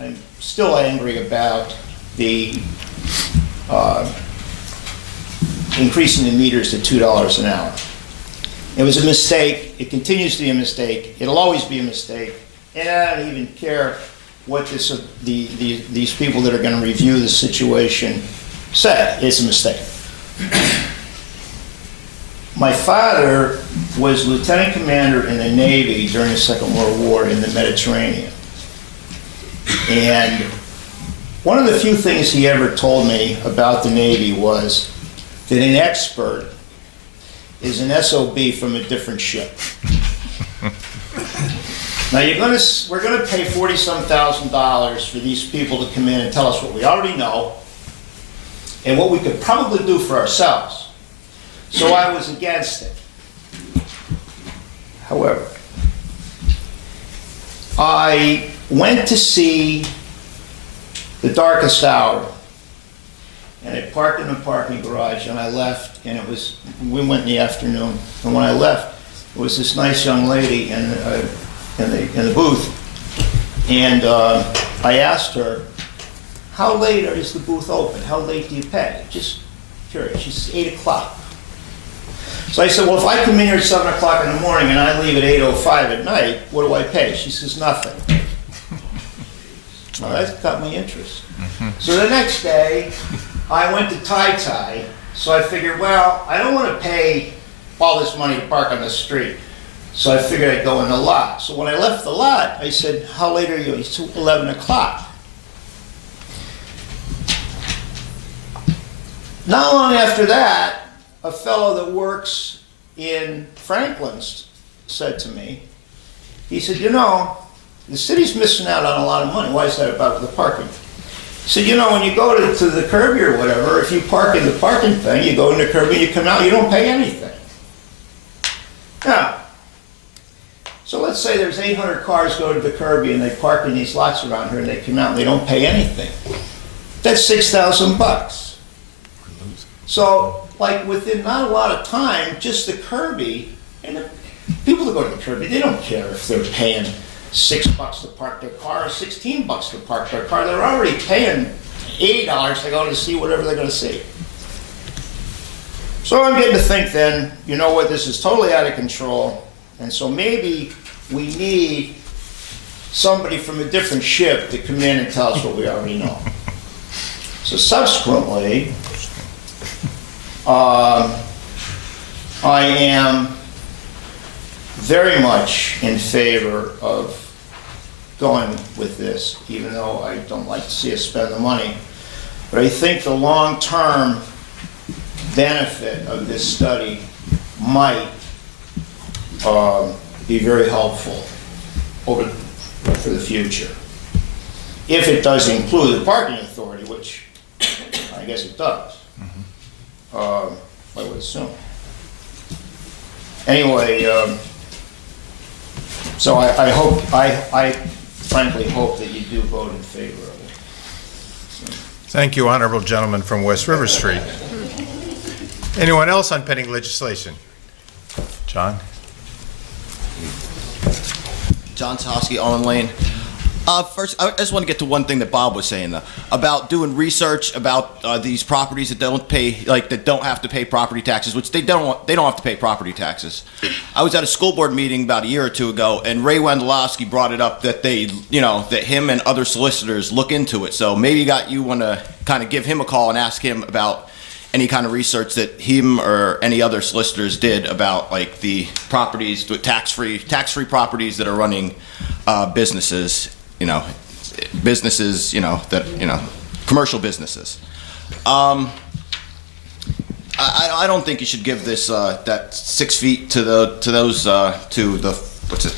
I'm still angry about the increasing the meters to $2 an hour. It was a mistake. It continues to be a mistake. It'll always be a mistake. And I don't even care what these people that are going to review the situation say. It's a mistake. My father was lieutenant commander in the Navy during the Second World War in the Mediterranean. And one of the few things he ever told me about the Navy was that an expert is an SOB from a different ship. Now we're gonna pay $40-some thousand for these people to come in and tell us what we already know and what we could probably do for ourselves. So I was against it. However, I went to see The Darkest Hour, and I parked in the parking garage, and I left, and we went in the afternoon, and when I left, there was this nice young lady in the booth, and I asked her, how late is the booth open? How late do you pay? Just curious. She says, 8 o'clock. So I said, well, if I come in here at 7 o'clock in the morning and I leave at 8:05 at night, what do I pay? She says, nothing. Well, that got my interest. So the next day, I went to Tai. So I figured, well, I don't want to pay all this money to park on the street. So I figured I'd go in the lot. So when I left the lot, I said, how late are you? He said, 11 o'clock. Not long after that, a fellow that works in Franklin's said to me, he said, you know, the city's missing out on a lot of money. Why is that about the parking? He said, you know, when you go to the Kirby or whatever, if you park in the parking thing, you go in the Kirby, you come out, you don't pay anything. Now, so let's say there's 800 cars go to the Kirby and they park in these lots around here and they come out and they don't pay anything. That's $6,000. So, like within not a lot of time, just the Kirby, and the people that go to the Kirby, they don't care if they're paying $6 to park their car or $16 to park their car. They're already paying $80 to go to see whatever they're going to see. So I'm getting to think then, you know what, this is totally out of control, and so maybe we need somebody from a different ship to come in and tell us what we already know. So subsequently, I am very much in favor of going with this, even though I don't like to see us spend the money. But I think the long-term benefit of this study might be very helpful for the future. If it does include the parking authority, which I guess it does. I would assume. Anyway, so I frankly hope that you do vote in favor of it. Thank you, honorable gentleman from West River Street. Anyone else on pending legislation? John? John Tosky, Owen Lane. First, I just want to get to one thing that Bob was saying, though, about doing research about these properties that don't pay, that don't have to pay property taxes, which they don't have to pay property taxes. I was at a school board meeting about a year or two ago, and Ray Wendelowski brought it up that that him and other solicitors look into it. So maybe you want to kind of give him a call and ask him about any kind of research that him or any other solicitors did about the properties, tax-free properties that are running businesses. Commercial businesses. I don't think you should give this that 6 feet to the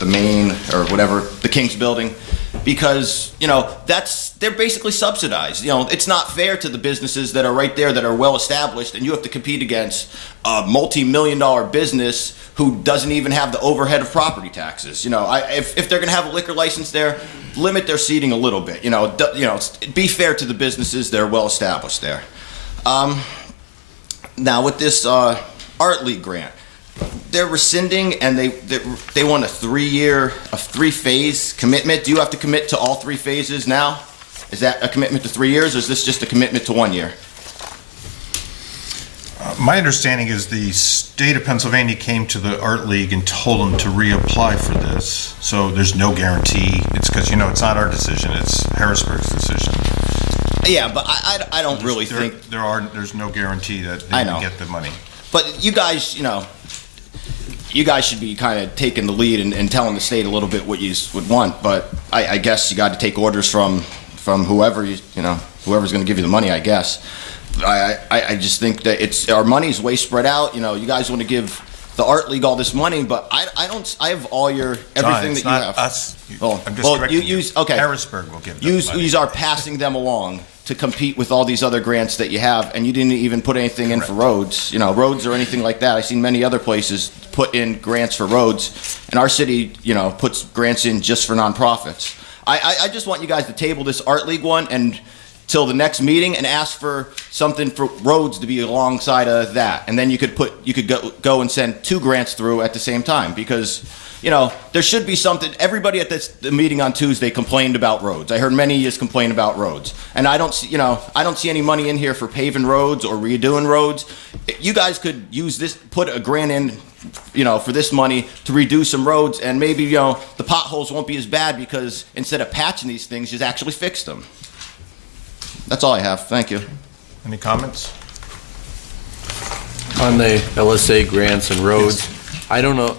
main or whatever, the King's building. because, they're basically subsidized. It's not fair to the businesses that are right there that are well established, and you have to compete against a multi-million-dollar business who doesn't even have the overhead of property taxes. If they're going to have a liquor license there, limit their seating a little bit. Be fair to the businesses that are well established there. Now with this Art League grant, they're rescinding, and they want a three-phase commitment. Do you have to commit to all 3 phases now? Is that a commitment to 3 years, or is this just a commitment to 1 year? My understanding is the state of Pennsylvania came to the Art League and told them to reapply for this. So there's no guarantee. It's because, it's not our decision, it's Harrisburg's decision. Yeah, but I don't really think... There's no guarantee that they can get the money. But you guys, you guys should be kind of taking the lead and telling the state a little bit what you would want. But I guess you got to take orders from whoever, whoever's going to give you the money, I guess. I just think that our money's way spread out. You guys want to give the Art League all this money, but I don't. I have all everything that you have. Us. I'm just correcting you. Okay. Harrisburg will give them money. You are passing them along to compete with all these other grants that you have, and you didn't even put anything in for roads. Roads or anything like that. I've seen many other places put in grants for roads, and our city, puts grants in just for nonprofits. I just want you guys to table this Art League one and till the next meeting and ask for something for roads to be alongside of that, and then you could go and send 2 grants through at the same time, because there should be something. Everybody at the meeting on Tuesday complained about roads. I heard many of you complain about roads, and I don't see any money in here for paving roads or redoing roads. You guys could use this, put a grant in, for this money to redo some roads, and maybe the potholes won't be as bad, because instead of patching these things, you actually fix them. That's all I have. Thank you. Any comments? On the LSA grants and roads, I don't know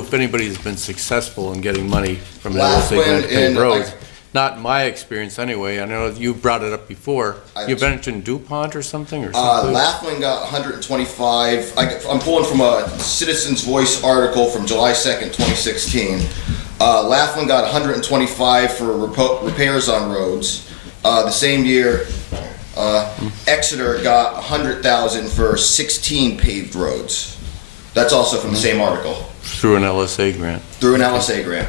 if anybody's been successful in getting money from the LSA grant to pave roads. Not in my experience anyway. I know you brought it up before. You mentioned DuPont or something? Laughlin got 125. I'm pulling from a Citizens Voice article from July 2nd, 2016. Laughlin got 125 for repairs on roads. The same year, Exeter got 100,000 for 16 paved roads. That's also from the same article. Through an LSA grant. Through an LSA grant.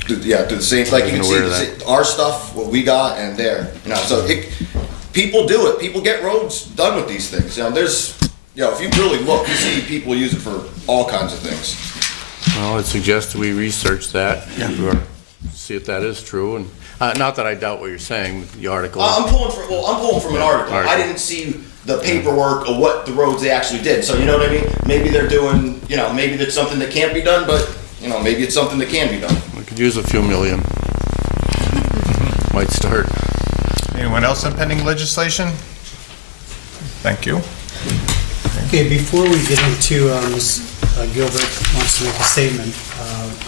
Through the same, like you can see our stuff, what we got, and there. People do it. People get roads done with these things. If you really look, you see people use it for all kinds of things. Well, I'd suggest we research that, see if that is true, and not that I doubt what you're saying, the article. I'm pulling from an article. I didn't see the paperwork of what the roads they actually did. So you know what I mean? Maybe they're doing, maybe that's something that can't be done, but maybe it's something that can be done. We could use a few million. Might start. Anyone else on pending legislation? Thank you. Okay, before we get into Ms. Gilbert wants to make a statement,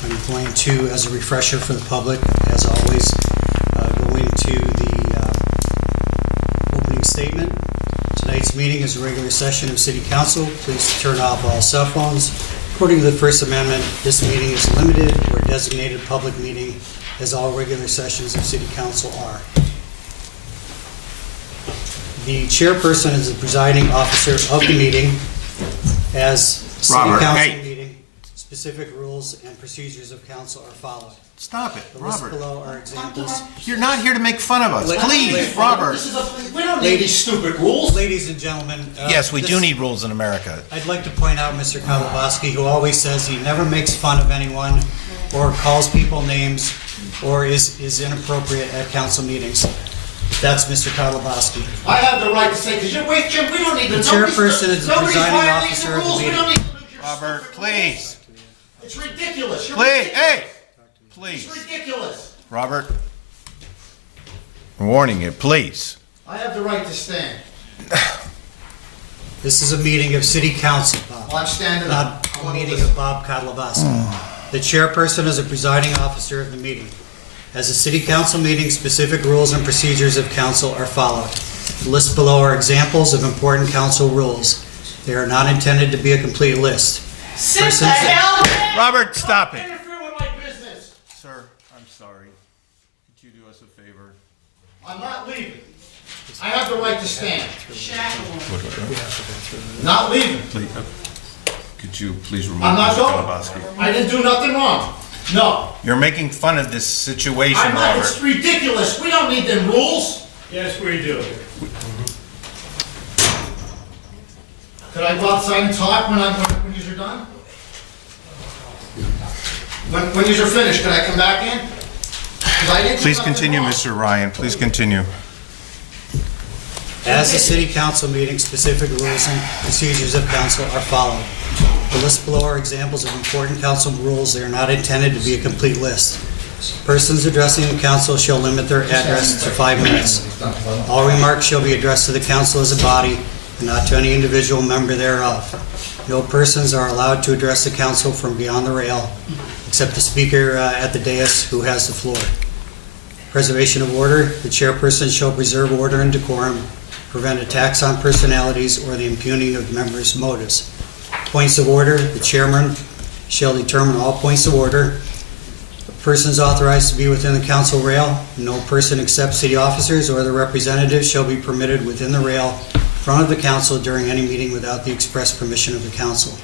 I'm going to, as a refresher for the public, as always, go into the opening statement. Tonight's meeting is a regular session of City Council. Please turn off all cell phones. According to the First Amendment, this meeting is limited or designated public meeting, as all regular sessions of City Council are. The chairperson is the presiding officer of the meeting. As City Council meeting, specific rules and procedures of council are followed. Stop it, The list Robert. below are examples. You're not here to make fun of us. Please, Robert. We don't need these stupid rules. Ladies and gentlemen. Yes, we do need rules in America. I'd like to point out Mr. Kowalski, who always says he never makes fun of anyone or calls people names or is inappropriate at council meetings. That's Mr. Kowalski. I have the right to say, because Jim, we don't need The chairperson is the presiding officer of the meeting. Robert, please. It's ridiculous. Please, hey, please. It's ridiculous. Robert, I'm warning you, please. I have the right to stand. This is a meeting of City Council, Bob. Well, I'm standing up. Not a meeting of Bob Kowalski. The chairperson is a presiding officer of the meeting. As a City Council meeting, specific rules and procedures of council are followed. The list below are examples of important council rules. They are not intended to be a complete list. Sit the hell down! Robert, stop it. Don't interfere with my business. Sir, I'm sorry. do us a favor? I'm not leaving. I have the right to stand. Not leaving. Please, could you please remove I'm not Mr. going. Kowalski? I didn't do nothing wrong. No. You're making fun of this situation, I'm not, Robert. it's ridiculous. We don't need them rules. Yes, we do. Could I go outside and talk when you're done? When you're finished, can I come back in? 'Cause I didn't do Please nothing continue, wrong. Mr. Ryan, please continue. As the city council meeting, specific rules and procedures of council are followed. The list below are examples of important council rules. They are not intended to be a complete list. Persons addressing the council shall limit their address to 5 minutes. All remarks shall be addressed to the council as a body and not to any individual member thereof. No persons are allowed to address the council from beyond the rail, except the speaker at the dais who has the floor. Preservation of order. The chairperson shall preserve order and decorum, prevent attacks on personalities or the impugning of members' motives. Points of order. The chairman shall determine all points of order. Persons authorized to be within the council rail. No person except city officers or their representatives shall be permitted within the rail in front of the council during any meeting without the express permission of the council.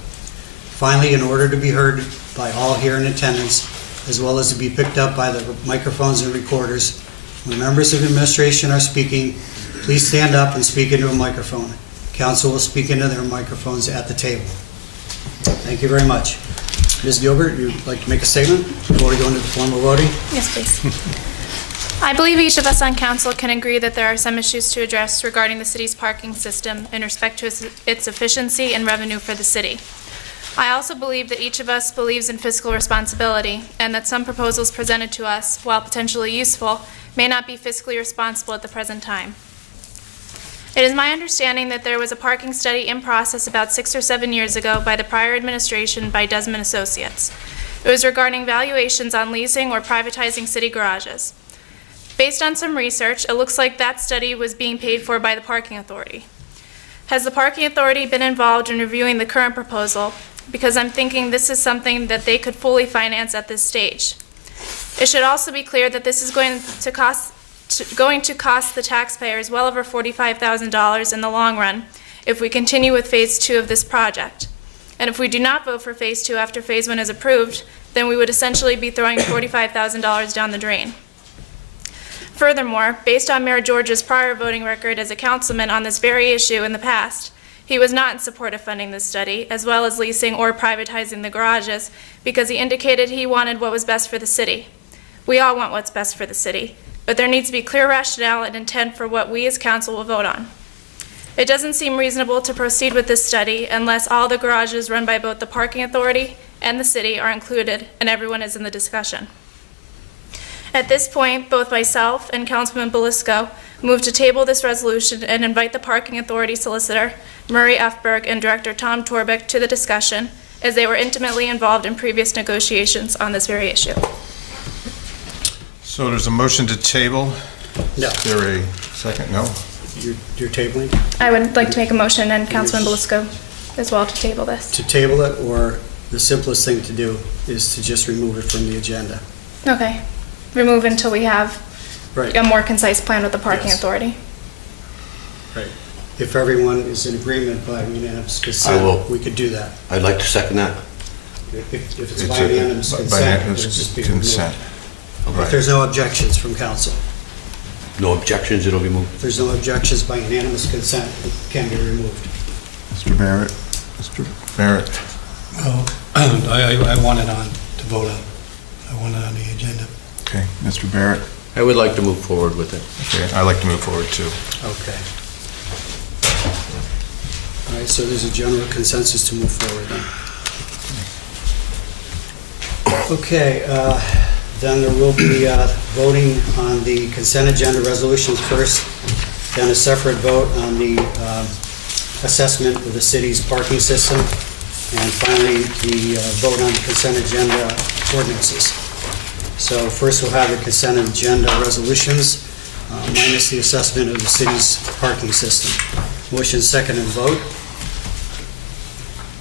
Finally, in order to be heard by all here in attendance, as well as to be picked up by the microphones and recorders, when members of administration are speaking, please stand up and speak into a microphone. Council will speak into their microphones at the table. Thank you very much. Ms. Gilbert, you'd like to make a statement before we go into the formal voting? Yes, please. I believe each of us on council can agree that there are some issues to address regarding the city's parking system in respect to its efficiency and revenue for the city. I also believe that each of us believes in fiscal responsibility and that some proposals presented to us, while potentially useful, may not be fiscally responsible at the present time. It is my understanding that there was a parking study in process about 6 or 7 years ago by the prior administration by Desmond Associates. It was regarding valuations on leasing or privatizing city garages. Based on some research, it looks like that study was being paid for by the parking authority. Has the parking authority been involved in reviewing the current proposal? Because I'm thinking this is something that they could fully finance at this stage. It should also be clear that this is going to cost the taxpayers well over $45,000 in the long run if we continue with Phase 2 of this project. And if we do not vote for Phase 2 after Phase 1 is approved, then we would essentially be throwing $45,000 down the drain. Furthermore, based on Mayor George's prior voting record as a councilman on this very issue in the past, he was not in support of funding this study, as well as leasing or privatizing the garages, because he indicated he wanted what was best for the city. We all want what's best for the city, but there needs to be clear rationale and intent for what we as council will vote on. It doesn't seem reasonable to proceed with this study unless all the garages run by both the parking authority and the city are included and everyone is in the discussion. At this point, both myself and Councilman Belisco move to table this resolution and invite the parking authority solicitor, Murray F. Berg, and Director Tom Torbeck to the discussion, as they were intimately involved in previous negotiations on this very issue. So there's a motion to table. No. Is there a second? No? You're tabling? I would like to make a motion, and Councilman Belisco as well, to table this. To table it, or the simplest thing to do is to just remove it from the agenda. Okay. Remove until we have Right. a more concise plan with the parking Yes. authority. Right. If everyone is in agreement by unanimous I will. consent, we could do that. I'd like to second that. If it's It's by a- unanimous by consent, unanimous it'll just be removed. consent. If Right. there's no objections from council, No objections, it'll be moved. if there's no objections by unanimous consent, it can be removed. Mr. Barrett? Mr. Barrett? Well, I want it on to vote on. I want it on the agenda. Okay, Mr. Barrett? I would like to move forward with it. Okay, I'd like to move forward too. Okay. All right, so there's a general consensus to move forward then. Okay, then there will be voting on the consent agenda resolutions first, then a separate vote on the assessment of the city's parking system, and finally, the vote on the consent agenda ordinances. So first we'll have the consent agenda resolutions, minus the assessment of the city's parking system. Motion second and vote.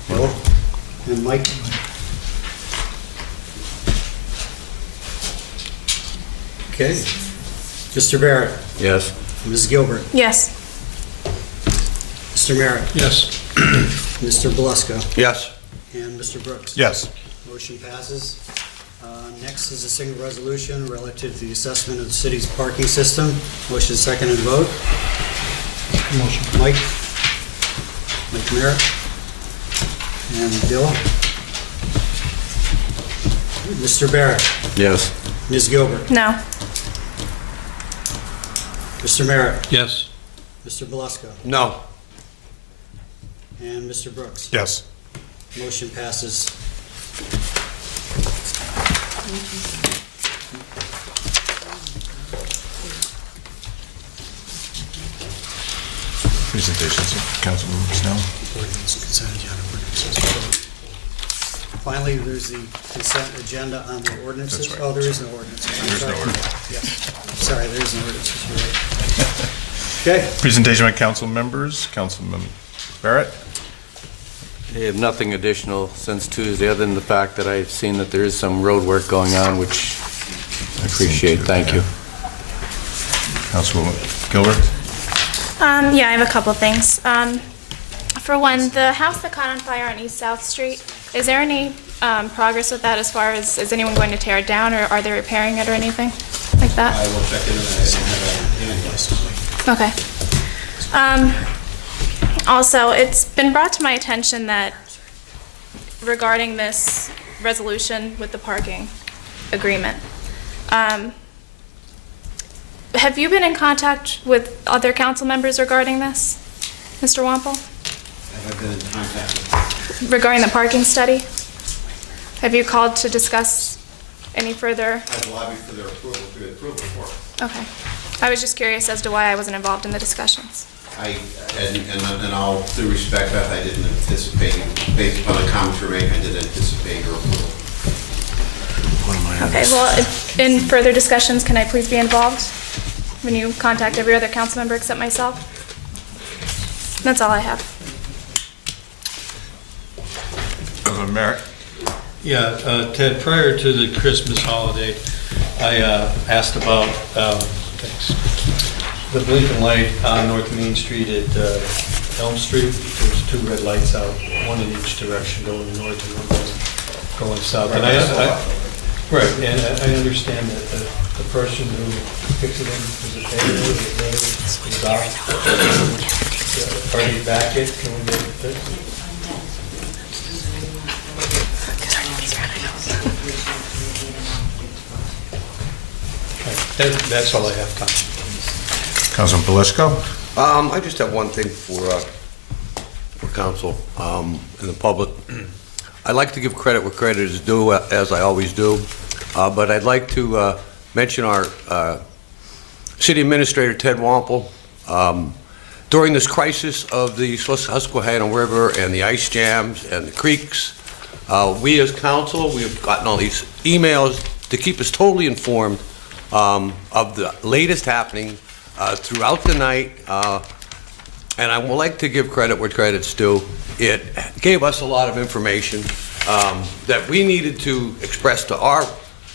Bill and Mike. Okay, Mr. Barrett, Yes. Ms. Gilbert, Yes. Mr. Merritt, Yes. Mr. Beluska, Yes. and Mr. Brooks. Yes. Motion passes. Next is a single resolution relative to the assessment of the city's parking system. Motion second and vote. Motion. Mike Merritt, and Bill. Mr. Barrett, Yes. Ms. Gilbert, No. Mr. Merritt, Yes. Mr. Beluska, No. and Mr. Brooks. Yes. Motion passes. Presentations of council members now. Finally, there's the consent agenda on the ordinances. That's right. Oh, there is no ordinance. I'm There's no sorry. ordinance. Yeah. Sorry, there is no ordinance. You're right. Okay. Presentation by council members. Councilman Barrett. I have nothing additional since Tuesday, other than the fact that I've seen that there is some road work going on, which I appreciate. Thank you. Councilwoman Gilbert. Yeah, I have a couple things. For one, the house that caught on fire on East South Street, is there any progress with that as far as, is anyone going to tear it down, or are they repairing it or anything like that? I will check into that. I don't have a, Okay. Also, it's been brought to my attention that regarding this resolution with the parking agreement, have you been in contact with other council members regarding this, Mr. Wampel? have I been in contact with? Regarding the parking study? Have you called to discuss any further? I've lobbied for their approval, for it. Okay. I was just curious as to why I wasn't involved in the discussions. And all due respect, Beth, I didn't anticipate, based upon the comments you were making, I didn't anticipate your approval. Okay, well, in further discussions, can I please be involved when you contact every other council member except myself? That's all I have. Councilman Merritt. Yeah, Ted, prior to the Christmas holiday, I asked about the blinking light on North Main Street at Elm Street. There's two red lights out, one in each direction, going north and one going south. And right, and I understand that the person who fixed it in was a failure, was out. Are they back it? Can we get it fixed? That's all I have, Council. Councilman Beluska. I just have one thing for council and the public. I'd like to give credit where credit is due, as I always do, but I'd like to mention our city administrator, Ted Wampel. During this crisis of the Susquehanna River and the ice jams and the creeks, we as council, we have gotten all these emails to keep us totally informed of the latest happening throughout the night, and I would like to give credit where credit's due. It gave us a lot of information that we needed to express to our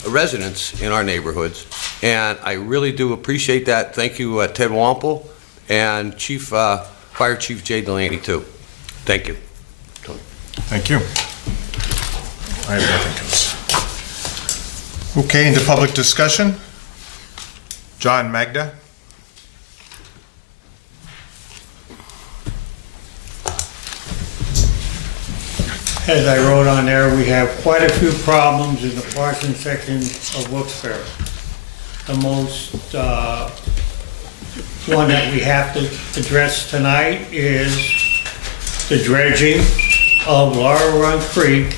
residents in our neighborhoods, and I really do appreciate that. Thank you, Ted Wampel, and Fire Chief Jay Delaney, too. Thank you. Thank you. I have nothing else. Okay, into public discussion. John Magda. As I wrote on there, we have quite a few problems in the Parson section of Wilkes-Barre. The most, one that we have to address tonight is the dredging of Laurel Run Creek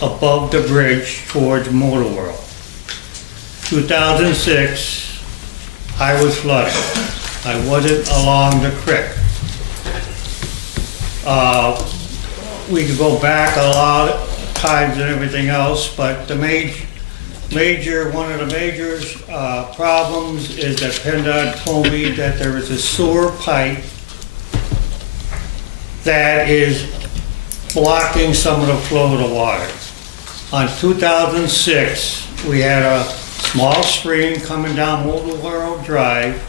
above the bridge towards Motor World. 2006, I was flooded. I wasn't along the creek. We could go back a lot of times and everything else, but the one of the major problems is that PennDOT told me that there is a sewer pipe that is blocking some of the flow of the water. On 2006, we had a small stream coming down Mobile Drive,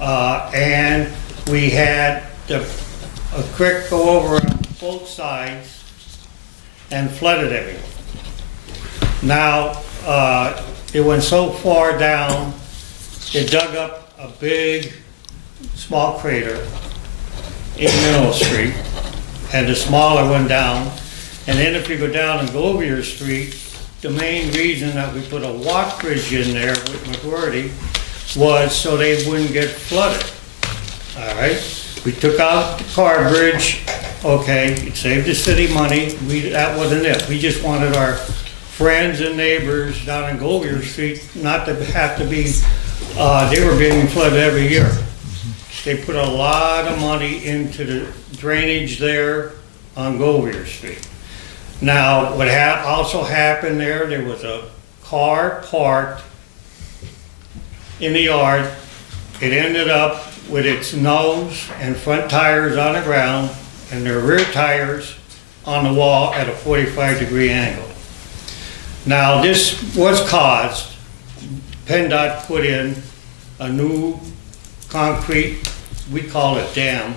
and we had a creek go over on both sides and flooded everything. Now, it went so far down, it dug up a big, small crater in Middle Street, and the smaller one down. And then if you go down on Glover Street, the main reason that we put a walk bridge in there with McWherty was so they wouldn't get flooded. All right? We took out the car bridge, okay, it saved the city money, that wasn't it. We just wanted our friends and neighbors down on Glover Street not to have to be, they were being flooded every year. They put a lot of money into the drainage there on Glover Street. Now, what also happened there was a car parked in the yard. It ended up with its nose and front tires on the ground and their rear tires on the wall at a 45-degree angle. Now, this was caused, PennDOT put in a new concrete, we call it dam,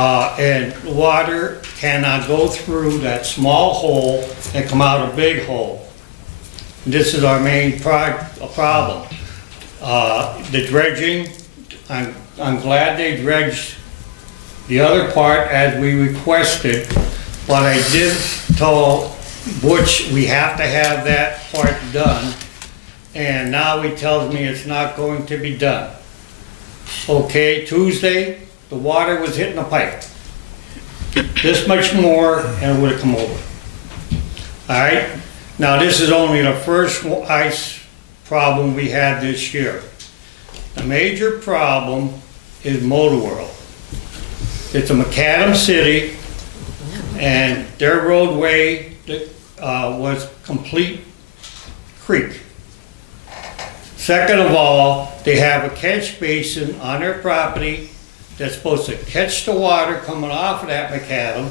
and water cannot go through that small hole and come out a big hole. This is our main problem. The dredging, I'm glad they dredged the other part as we requested, but I did tell Butch we have to have that part done, and now he tells me it's not going to be done. Okay, Tuesday, the water was hitting the pipe. This much more and it would have come over. All right, now this is only the first ice problem we had this year. The major problem is Motor World. It's a macadam city, and their roadway was complete creek. Second of all, they have a catch basin on their property that's supposed to catch the water coming off of that macadam.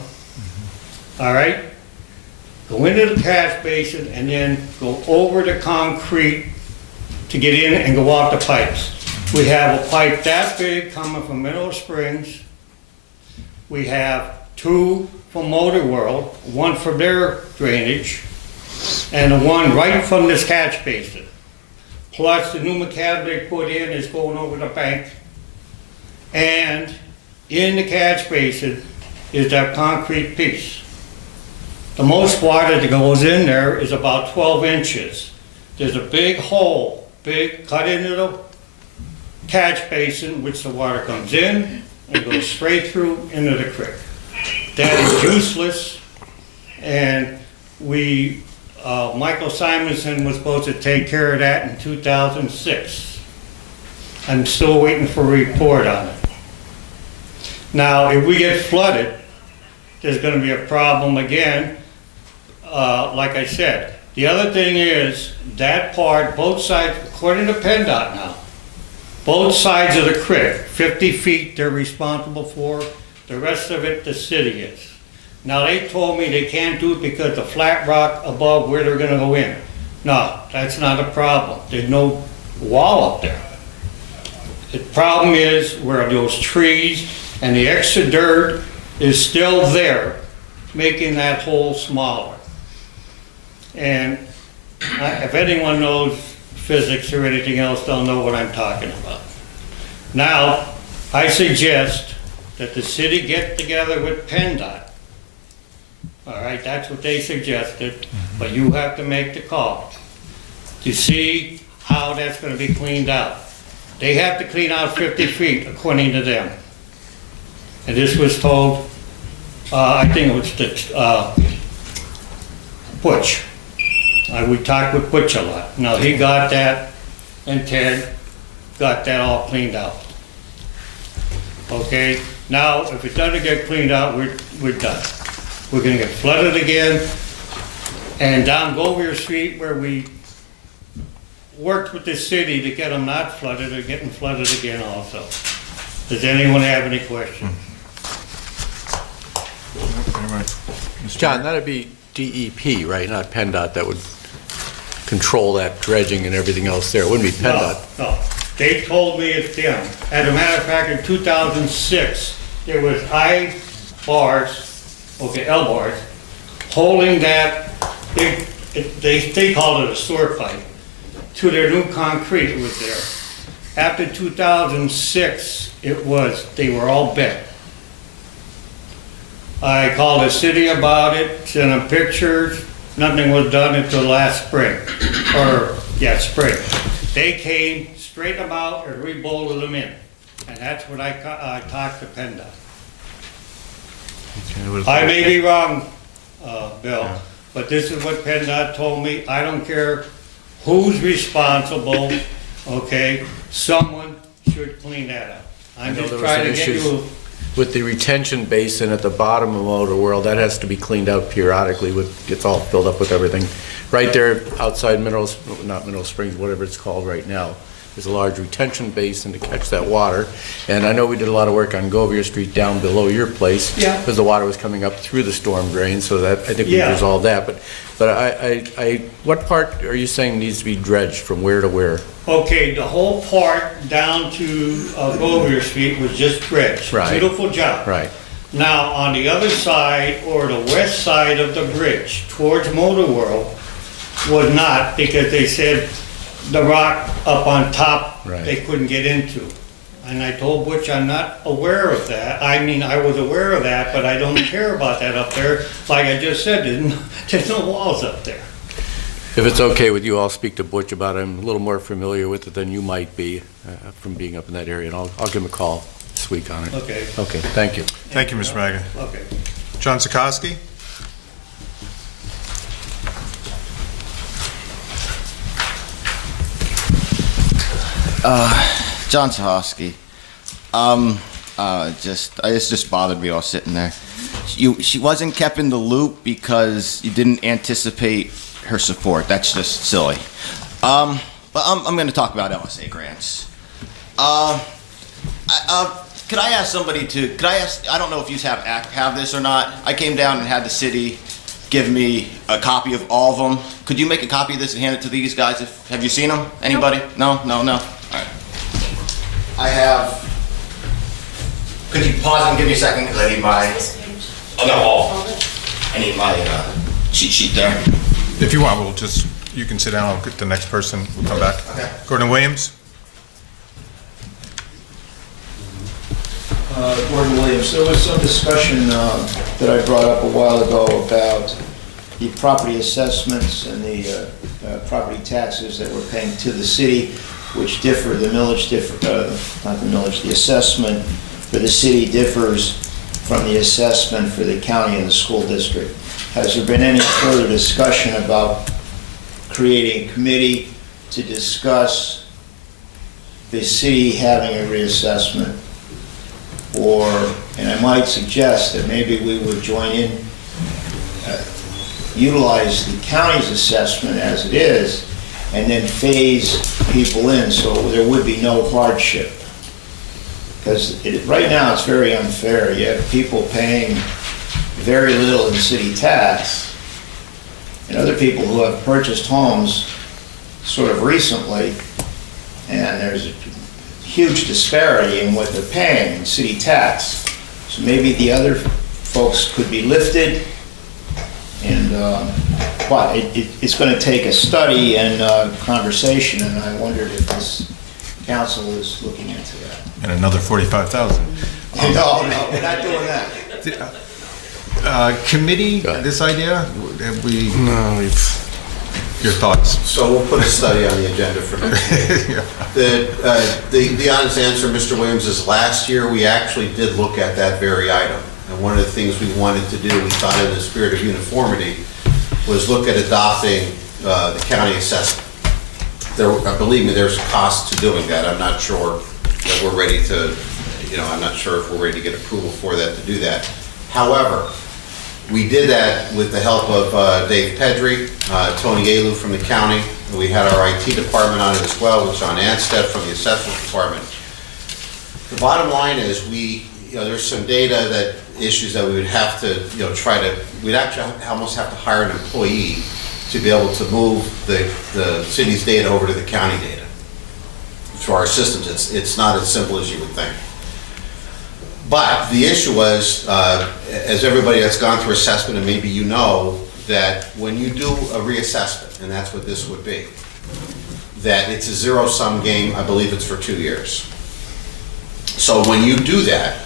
All right? Go into the catch basin and then go over the concrete to get in and go off the pipes. We have a pipe that big coming from Mineral Springs. We have two from Motor World, one from their drainage, and the one right from this catch basin. Plus the new macadam they put in is going over the bank. And in the catch basin is that concrete piece. The most water that goes in there is about 12 inches. There's a big hole, big cut into the catch basin, which the water comes in and goes straight through into the creek. That is useless, and Michael Simonson was supposed to take care of that in 2006. I'm still waiting for a report on it. Now, if we get flooded, there's going to be a problem again, like I said. The other thing is, that part, both sides, according to PennDOT now, both sides of the creek, 50 feet they're responsible for, the rest of it the city is. Now, they told me they can't do it because the flat rock above where they're gonna go in. No, that's not a problem. There's no wall up there. The problem is where those trees and the extra dirt is still there, making that hole smaller. And if anyone knows physics or anything else, they'll know what I'm talking about. Now, I suggest that the city get together with PennDOT. All right, that's what they suggested, but you have to make the call to see how that's going to be cleaned out. They have to clean out 50 feet according to them. And this was told, I think it was the Butch. We talked with Butch a lot. Now, he got that, and Ted got that all cleaned out. Okay, now, if it doesn't get cleaned out, we're done. We're gonna get flooded again, and down Glover Street where we worked with the city to get them not flooded, they're getting flooded again also. Does anyone have any questions? John, that'd be DEP, right, not PennDOT that would control that dredging and everything else there. It wouldn't be PennDOT. No. They told me it's them. As a matter of fact, in 2006, there was L bars, holding that big, they called it a sewer pipe, to their new concrete that was there. After 2006, they were all bent. I called the city about it, sent them pictures, nothing was done until last spring, spring. They came, straightened them out, and rebolted them in. And that's what I talked to PennDOT. I may be wrong, Bill, but this is what PennDOT told me. I don't care who's responsible, okay? Someone should clean that up. I'm just trying to get you. With the retention basin at the bottom of Motor World, that has to be cleaned out periodically. Gets all filled up with everything. Right there outside Mineral Springs, whatever it's called right now, there's a large retention basin to catch that water. And I know we did a lot of work on Govier Street down below your place. Yeah. Because the water was coming up through the storm drain, so that, I think we resolved that. But what part are you saying needs to be dredged, from where to where? Okay, the whole part down to Govier Street was just dredged. Right. Beautiful job. Right. Now, on the other side, or the west side of the bridge, towards Motor World, was not, because they said the rock up on top, they couldn't get into. And I told Butch I'm not aware of that. I mean, I was aware of that, but I don't care about that up there. Like I just said, there's no walls up there. If it's okay with you, I'll speak to Butch about it. I'm a little more familiar with it than you might be from being up in that area, and I'll give him a call this week on it. Okay. Okay, thank you. Thank you, Mr. Maga. Okay. John Sikorsky? John Sahosky. It's just bothered me all sitting there. She wasn't kept in the loop because you didn't anticipate her support. That's just silly. But I'm going to talk about LSA grants. Could I ask somebody I don't know if you have this or not. I came down and had the city give me a copy of all of them. Could you make a copy of this and hand it to these guys? Have you seen them? Anybody? Nope. No? All right. I have... Could you pause and give me a second, because I need my... Oh, no, all. I need my cheat sheet there. If you want, you can sit down, I'll get the next person, we'll come back. Okay. Gordon Williams? Gordon Williams, there was some discussion that I brought up a while ago about the property assessments and the property taxes that we're paying to the city, which differ, the assessment for the city differs from the assessment for the county and the school district. Has there been any further discussion about creating a committee to discuss the city having a reassessment? And I might suggest that maybe we would join in, utilize the county's assessment as it is, and then phase people in so there would be no hardship. Because right now it's very unfair. You have people paying very little in city tax, and other people who have purchased homes sort of recently, and there's a huge disparity in what they're paying in city tax. So maybe the other folks could be lifted, and but it's going to take a study and conversation, and I wondered if this council is looking into that. And another 45,000. No, we're not doing that. Committee, this idea, have we? No, your thoughts? So we'll put a study on the agenda for next year. The honest answer, Mr. Williams, is last year we actually did look at that very item. And one of the things we wanted to do, we thought in the spirit of uniformity, was look at adopting the county assessment. Believe me, there's a cost to doing that. I'm not sure that we're ready to, I'm not sure if we're ready to get approval for that, to do that. However, we did that with the help of Dave Pedri, Tony Alu from the county. We had our IT department on it as well, with John Anstead from the assessment department. The bottom line is there's some issues that we would have to, we'd actually almost have to hire an employee to be able to move the city's data over to the county data. Through our systems, it's not as simple as you would think. But the issue was, as everybody that's gone through assessment, and maybe you know, that when you do a reassessment, and that's what this would be, that it's a zero-sum game. I believe it's for 2 years. So when you do that,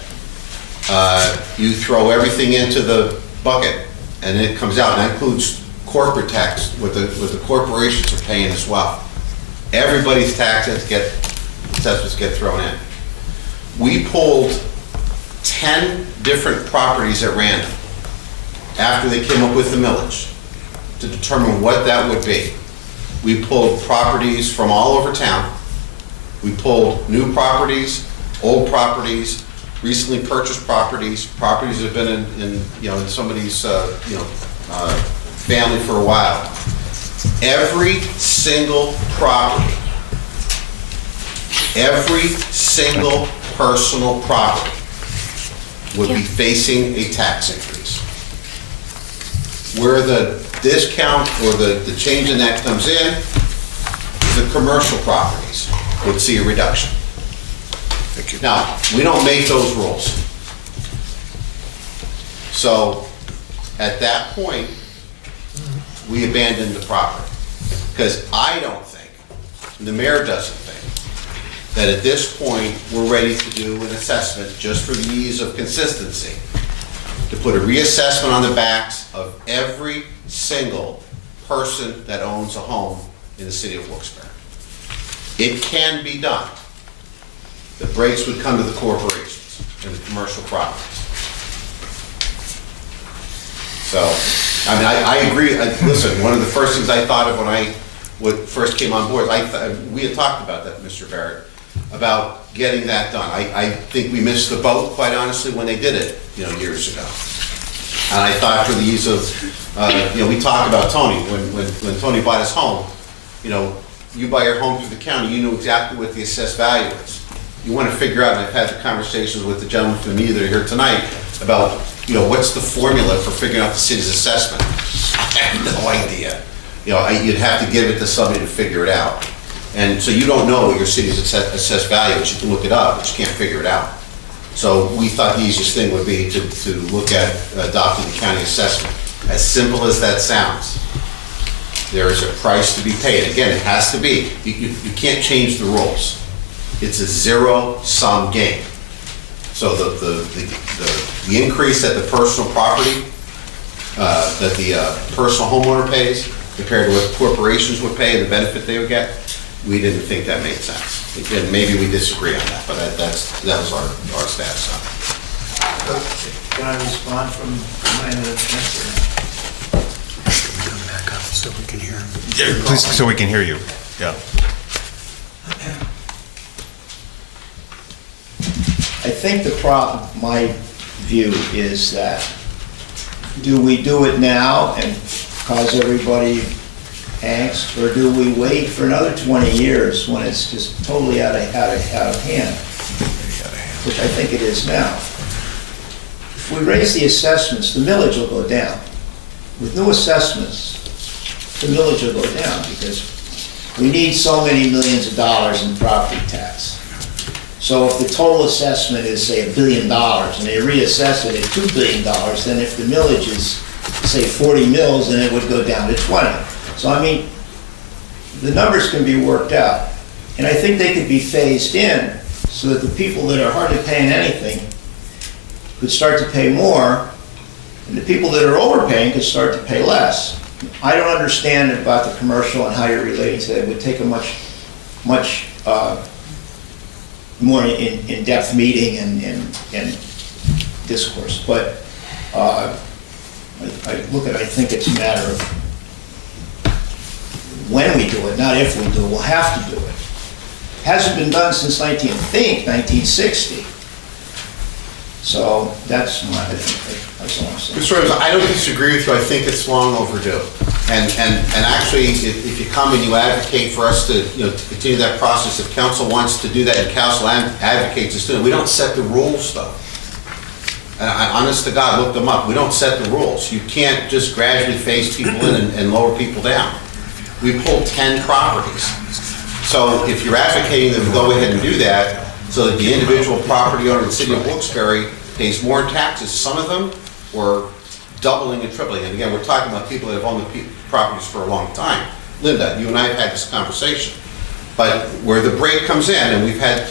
you throw everything into the bucket, and it comes out. And that includes corporate tax, what the corporations are paying as well. Everybody's taxes assessments get thrown in. We pulled 10 different properties at random after they came up with the millage to determine what that would be. We pulled properties from all over town. We pulled new properties, old properties, recently purchased properties, properties that have been in somebody's family for a while. Every single property, every single personal property would be facing a tax increase. Where the discount or the change in that comes in, the commercial properties would see a reduction. Now, we don't make those rules. So, at that point, we abandoned the property. Because I don't think, and the mayor doesn't think, that at this point, we're ready to do an assessment just for the ease of consistency, to put a reassessment on the backs of every single person that owns a home in the city of Wilkes-Barre. It can be done. The brakes would come to the corporations and the commercial properties. So, I mean, I agree. Listen, one of the first things I thought of when first came on board, we had talked about that, Mr. Barrett, about getting that done. I think we missed the boat, quite honestly, when they did it, years ago. And I thought for the ease of, we talked about Tony, when Tony bought his home, you buy your home through the county, you knew exactly what the assessed value is. You want to figure out, and I've had the conversations with the gentleman from me that are here tonight about, what's the formula for figuring out the city's assessment? I have no idea. You'd have to give it to somebody to figure it out. And so you don't know what your city's assessed value is. You can look it up, but you can't figure it out. So we thought the easiest thing would be to look at adopting the county assessment. As simple as that sounds, there is a price to be paid. Again, it has to be. You can't change the rules. It's a zero-sum game. So the increase that the personal property, that the personal homeowner pays compared to what corporations would pay and the benefit they would get, we didn't think that made sense. Again, maybe we disagree on that, but that was our status on it. Can I respond from my Back up so we can hear him. Please, so we can hear you. Yeah. I think the problem, my view is that, do we do it now and cause everybody angst, or do we wait for another 20 years when it's just totally out of hand? Which I think it is now. If we raise the assessments, the millage will go down. With new assessments, the millage will go down because we need so many millions of dollars in property tax. So if the total assessment is, say, $1 billion, and they reassess it at $2 billion, then if the millage is, say, 40 mils, then it would go down to 20. So, I mean, the numbers can be worked out. And I think they could be phased in so that the people that are hardly paying anything could start to pay more, and the people that are overpaying could start to pay less. I don't understand about the commercial and how you're relating to that. It would take a much more in-depth meeting and discourse. But I think it's a matter of when we do it, not if we do it. We'll have to do it. Hasn't been done since 1960. So that's all I'm saying. Mr. Rose, I don't disagree with you. I think it's long overdue. And actually, if you come and you advocate for us to continue that process, if council wants to do that and council advocates us doing it, we don't set the rules though. And I, honest to God, looked them up. We don't set the rules. You can't just gradually phase people in and lower people down. We pulled 10 properties. So if you're advocating them to go ahead and do that, so that the individual property owner in the city of Wilkes-Barre pays more in taxes, some of them were doubling and tripling. And again, we're talking about people that have owned the properties for a long time. Linda, you and I have had this conversation. But where the break comes in, and we've had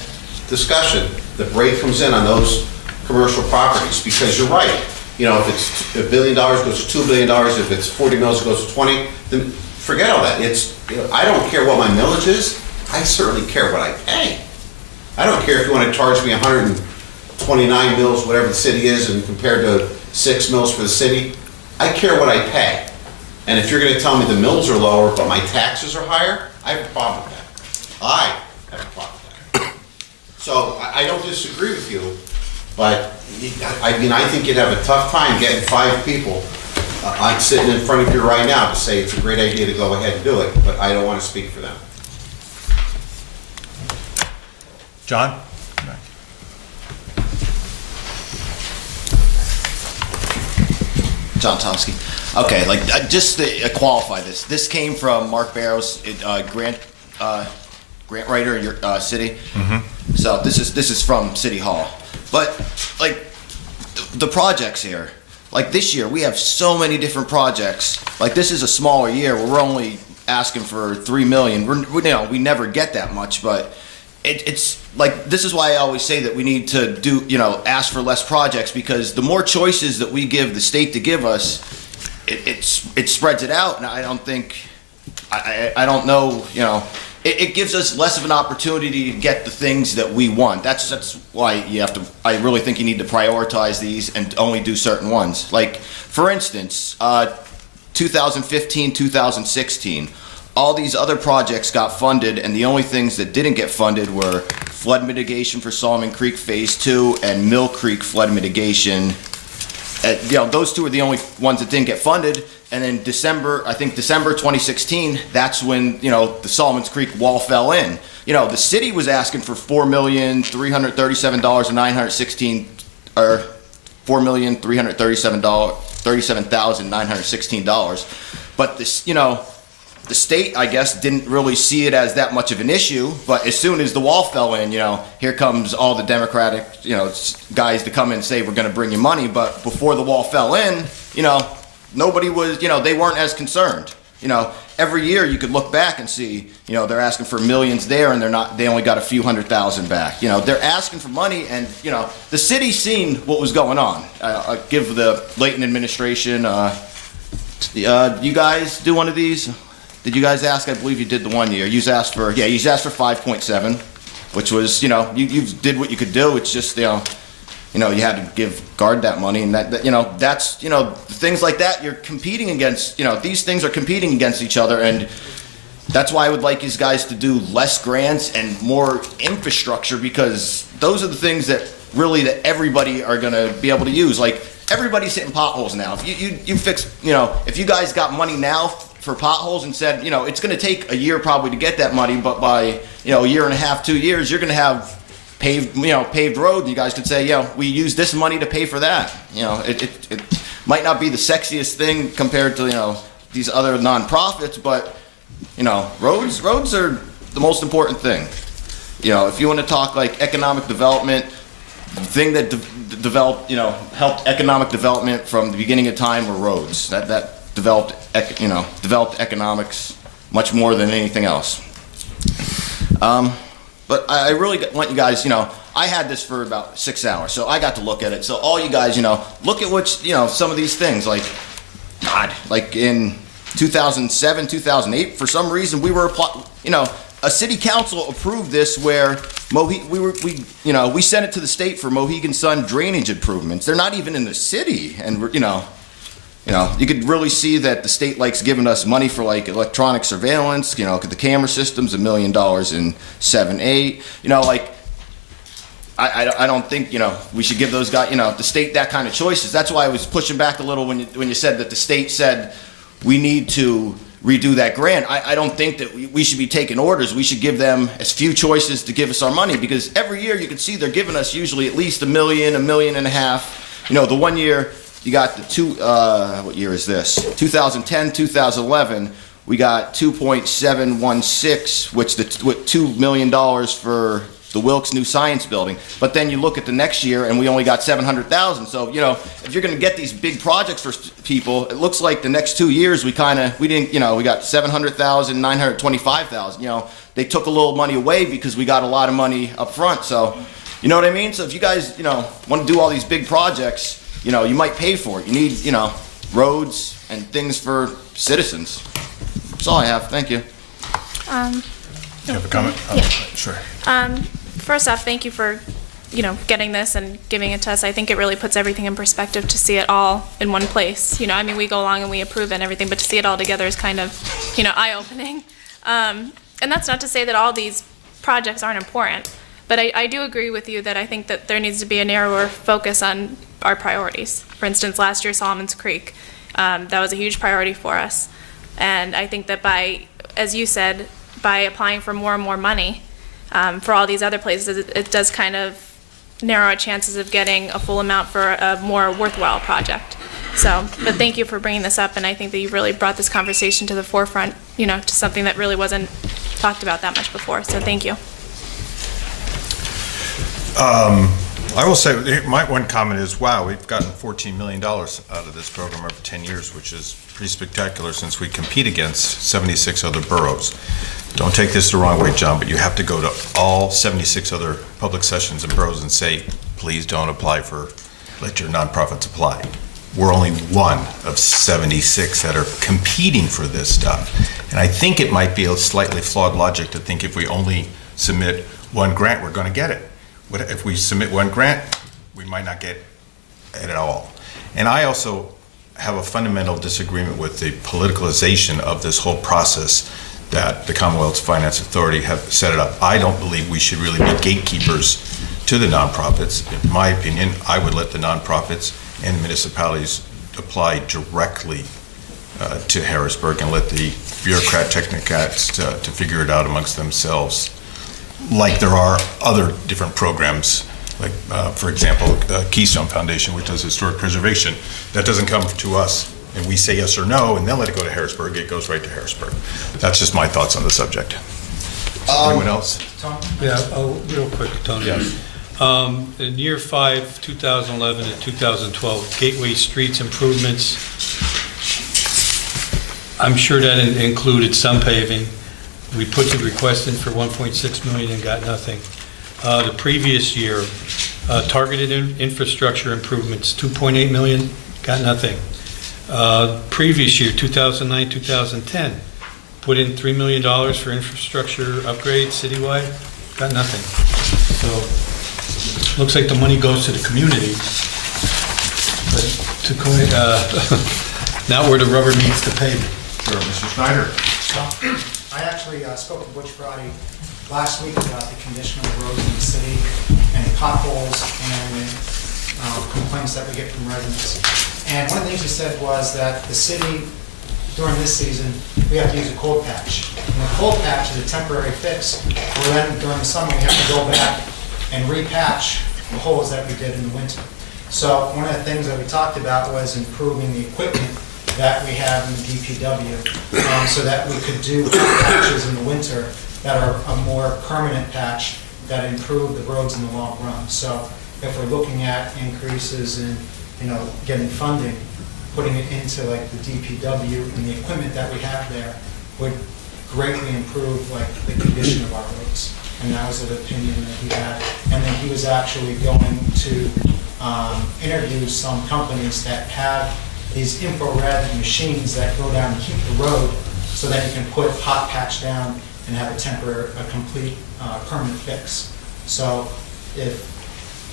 discussion, the break comes in on those commercial properties, because you're right. You know, if it's $1 billion goes to $2 billion, if it's 40 mils it goes to 20, then forget all that. It's, you know, I don't care what my millage is. I certainly care what I pay. I don't care if you want to charge me 129 mils, whatever the city is, and compared to 6 mils for the city. I care what I pay. And if you're going to tell me the mills are lower, but my taxes are higher, I have a problem with that. I have a problem with that. So I don't disagree with you, but I mean, I think you'd have a tough time getting 5 people I'm sitting in front of you right now to say it's a great idea to go ahead and do it, but I don't want to speak for them. John? John Tomsky. Okay, like just to qualify this. This came from Mark Barrow's grant writer in your city. Mm-hmm. So this is from City Hall. But like the projects here, like this year we have so many different projects. Like this is a smaller year where we're only asking for $3 million. We never get that much, but it's like, this is why I always say that we need to do, ask for less projects, because the more choices that we give the state to give us, it spreads it out. And I don't think, I don't know, it gives us less of an opportunity to get the things that we want. That's why you have to, I really think you need to prioritize these and only do certain ones. Like, for instance, 2015, 2016, all these other projects got funded, and the only things that didn't get funded were flood mitigation for Solomon Creek Phase 2 and Mill Creek flood mitigation. Those two are the only ones that didn't get funded. And then December 2016, that's when, the Solomon Creek wall fell in. The city was asking for $4,337,916, or $4,337,916. But this, the state, I guess, didn't really see it as that much of an issue, but as soon as the wall fell in, here comes all the Democratic, guys to come in and say, we're going to bring you money. But before the wall fell in, nobody was, they weren't as concerned. Every year you could look back and see, they're asking for millions there, and they only got a few $100,000 back. They're asking for money, and, the city's seen what was going on. I give the Layton administration, you guys do one of these? Did you guys ask? I believe you did the one year. You asked for 5.7, which was, you did what you could do. It's just, you had to guard that money, and that's, things like that you're competing against, these things are competing against each other, and that's why I would like these guys to do less grants and more infrastructure, because those are the things that really that everybody are going to be able to use. Like, everybody's hitting potholes now. If you fix, if you guys got money now for potholes and said, it's going to take a year probably to get that money, but by, a year and a half, 2 years, you're going to have paved road, and you guys could say, we use this money to pay for that. It might not be the sexiest thing compared to, these other nonprofits, but, roads are the most important thing. If you want to talk like economic development, the thing that developed, helped economic development from the beginning of time were roads. That developed economics much more than anything else. But I really want you guys, I had this for about 6 hours, so I got to look at it. So all you guys, look at which, some of these things, like, God, like in 2007, 2008, for some reason we were, a city council approved this where we sent it to the state for Mohegan Sun drainage improvements. They're not even in the city, and you could really see that the state likes giving us money for like electronic surveillance. The camera system's $1 million in 7-8. Like I don't think we should give those guys the state that kind of choices. That's why I was pushing back a little when you said that the state said we need to redo that grant. I don't think that we should be taking orders. We should give them as few choices to give us our money, because every year you can see they're giving us usually at least $1 million, $1.5 million. You know, the one year, you got the what year is this? 2010, 2011, we got 2.716, with $2 million for the Wilkes new science building. But then you look at the next year and we only got 700,000. So, you know, if you're gonna get these big projects for people, it looks like the next 2 years we didn't, you know, we got 700,000, 925,000, you know. They took a little money away because we got a lot of money up front. So, you know what I mean? So if you guys, you know, want to do all these big projects, you know, you might pay for it. You need, you know, roads and things for citizens. That's all I have. Thank you. You have a comment? Yeah. Sure. First off, thank you for, you know, getting this and giving it to us. I think it really puts everything in perspective to see it all in one place. You know, I mean, we go along and we approve it and everything, but to see it all together is kind of, you know, eye-opening. And that's not to say that all these projects aren't important, but I do agree with you that I think that there needs to be a narrower focus on our priorities. For instance, last year, Solomon's Creek, that was a huge priority for us. And I think that by, as you said, by applying for more and more money for all these other places, it does kind of narrow our chances of getting a full amount for a more worthwhile project. So, but thank you for bringing this up, and I think that you really brought this conversation to the forefront, you know, to something that really wasn't talked about that much before, so thank you. I will say, my one comment is, wow, we've gotten $14 million out of this program over 10 years, which is pretty spectacular since we compete against 76 other boroughs. Don't take this the wrong way, John, but you have to go to all 76 other public sessions and boroughs and say, please don't apply for, let your nonprofits apply. We're only one of 76 that are competing for this stuff. And I think it might be a slightly flawed logic to think if we only submit one grant, we're going to get it. If we submit one grant, we might not get it at all. And I also have a fundamental disagreement with the politicalization of this whole process that the Commonwealth's Finance Authority have set it up. I don't believe we should really be gatekeepers to the nonprofits. In my opinion, I would let the nonprofits and municipalities apply directly to Harrisburg and let the bureaucrat technocrats to figure it out amongst themselves. Like there are other different programs, like for example, Keystone Foundation, which does historic preservation. That doesn't come to us and we say yes or no and then let it go to Harrisburg. It goes right to Harrisburg. That's just my thoughts on the subject. Anyone else? Yeah, real quick, Tony. Yes. In year 5, 2011 and 2012, Gateway Streets improvements, I'm sure that included some paving. We put the request in for 1.6 million and got nothing. The previous year, targeted infrastructure improvements, 2.8 million, got nothing. Previous year, 2009, 2010, put in $3 million for infrastructure upgrades citywide, got nothing. So, looks like the money goes to the community, but not where the rubber meets the pavement. Sure, Mr. Schneider. I actually spoke to Butch Friday last week about the condition of the roads in the city and potholes and complaints that we get from residents. And one of the things he said was that the city, during this season, we have to use a cold patch. And the cold patch is a temporary fix, where then during the summer we have to go back and repatch the holes that we did in the winter. So one of the things that we talked about was improving the equipment that we have in the DPW so that we could do patches in the winter that are a more permanent patch that improve the roads in the long run. So if we're looking at increases in, you know, getting funding, putting it into like the DPW and the equipment that we have there would greatly improve like the condition of our roads. And that was an opinion that he had. And then he was actually going to interview some companies that have these infrared machines that go down and keep the road so that you can put hot patch down and have a complete permanent fix. So if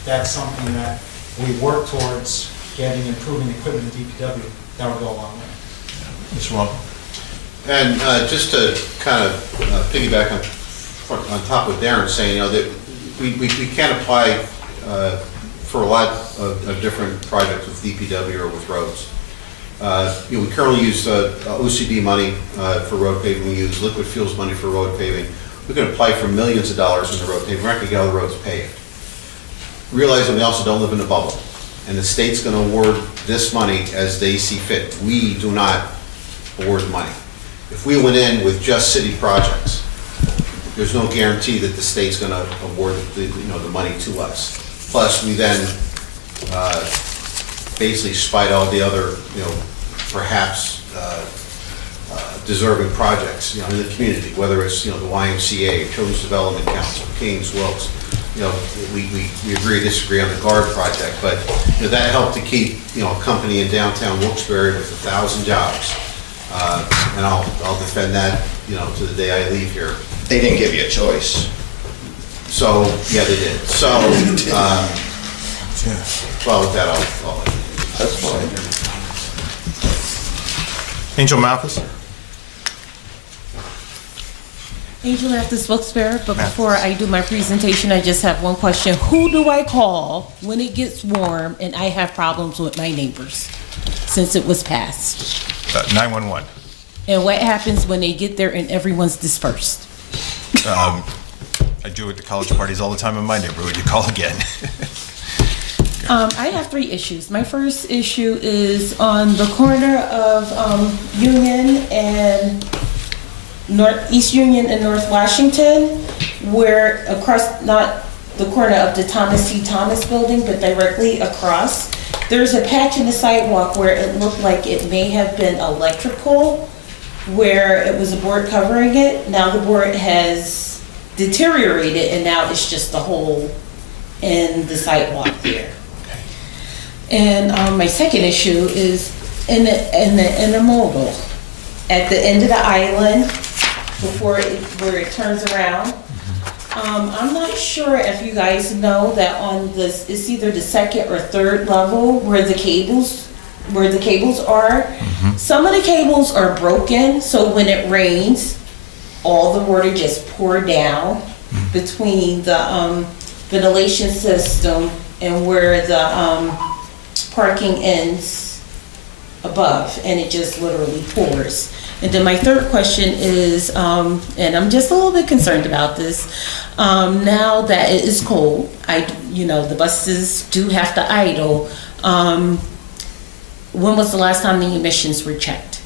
that's something that we work towards getting improving equipment in DPW, that would go a long way. Mr. Wong. And just to kind of piggyback on top of Darren saying, you know, that we can't apply for a lot of different projects with DPW or with roads. You know, we currently use OCD money for road paving. We use liquid fuels money for road paving. We can apply for millions of dollars in the road paving. We're not going to get all the roads paved. Realizing we also don't live in a bubble. and the state's gonna award this money as they see fit. We do not award the money. If we went in with just city projects, there's no guarantee that the state's gonna award the money to us. Plus, we then basically spite all the other, perhaps deserving projects, in the community, whether it's, the YMCA, Children's Development Council, Kings, Wilkes. We agree or disagree on the guard project, but, that helped to keep, a company in downtown Wilkes-Barre with 1,000 jobs. And I'll defend that, to the day I leave here. They didn't give you a choice. So, yeah, they did. So, well, with that, I'll let you. That's fine. Angel Mathis? Angel Mathis, Wilkes-Barre, but before I do my presentation, I just have one question. Who do I call when it gets warm and I have problems with my neighbors since it was passed? 911. And what happens when they get there and everyone's dispersed? I do at the college parties all the time in my neighborhood. You call again. I have 3 issues. My first issue is on the corner of Union and East Union and North Washington, where across, not the corner of the Thomas C. Thomas building, but directly across, there's a patch in the sidewalk where it looked like it may have been electrical, where it was a board covering it. Now the board has deteriorated and now it's just a hole in the sidewalk there. And my second issue is in the mobile at the end of the island before where it turns around. I'm not sure if you guys know that on this, it's either the 2nd or 3rd level where the cables are. Some of the cables are broken, so when it rains, all the water just pour down between the ventilation system and where the parking ends above, and it just literally pours. And then my third question is, and I'm just a little bit concerned about this, now that it is cold, the buses do have to idle. When was the last time the emissions were checked?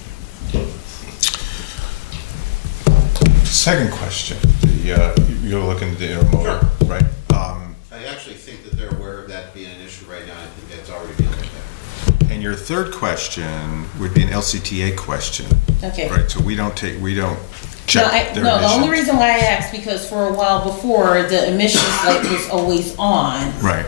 Second question. You're looking at the intermodal, right? I actually think that they're aware of that being an issue right now. I think that's already being looked at. And your third question would be an LCTA question. Okay. Right, so we don't check their No, the only emissions. reason why I asked, because for a while before, the emissions light was always on. Right.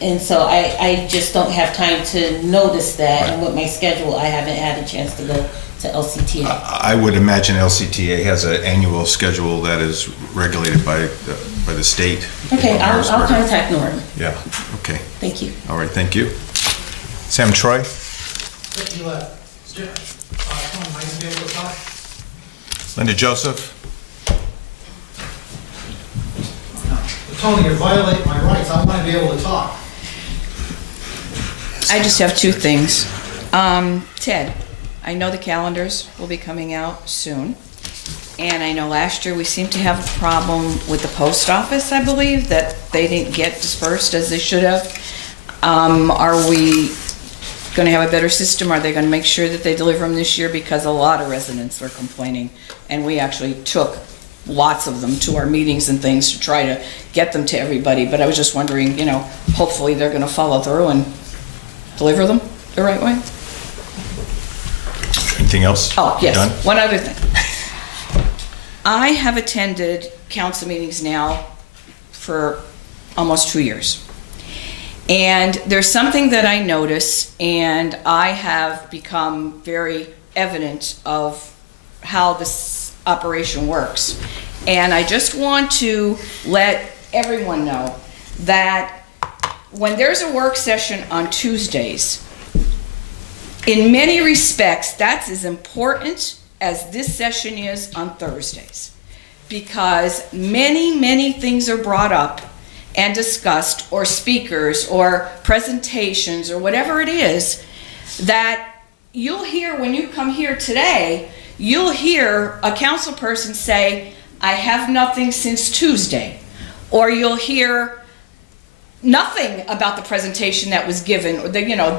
And so I just don't have time to notice that, and with my schedule, I haven't had a chance to go to LCTA. I would imagine LCTA has an annual schedule that is regulated by the state. Okay, I'll contact Norm. Yeah, okay. Thank you. All right, thank you. Sam Troy? You left. Tony, might you be able to talk? Linda Joseph? Tony, you're violating my rights. I want to be able to talk. I just have 2 things. Ted, I know the calendars will be coming out soon. And I know last year we seemed to have a problem with the post office, I believe, that they didn't get dispersed as they should have. Are we going to have a better system? Are they going to make sure that they deliver them this year? Because a lot of residents were complaining, and we actually took lots of them to our meetings and things to try to get them to everybody. But I was just wondering, hopefully they're going to follow through and deliver them the right way. Anything else? Oh, yes. Done? One other thing. I have attended council meetings now for almost 2 years. And there's something that I notice, and I have become very evident of how this operation works. And I just want to let everyone know that when there's a work session on Tuesdays, in many respects, that's as important as this session is on Thursdays. Because many things are brought up and discussed, or speakers, or presentations, or whatever it is, that you'll hear when you come here today, you'll hear a council person say, I have nothing since Tuesday. Or you'll hear nothing about the presentation that was given, or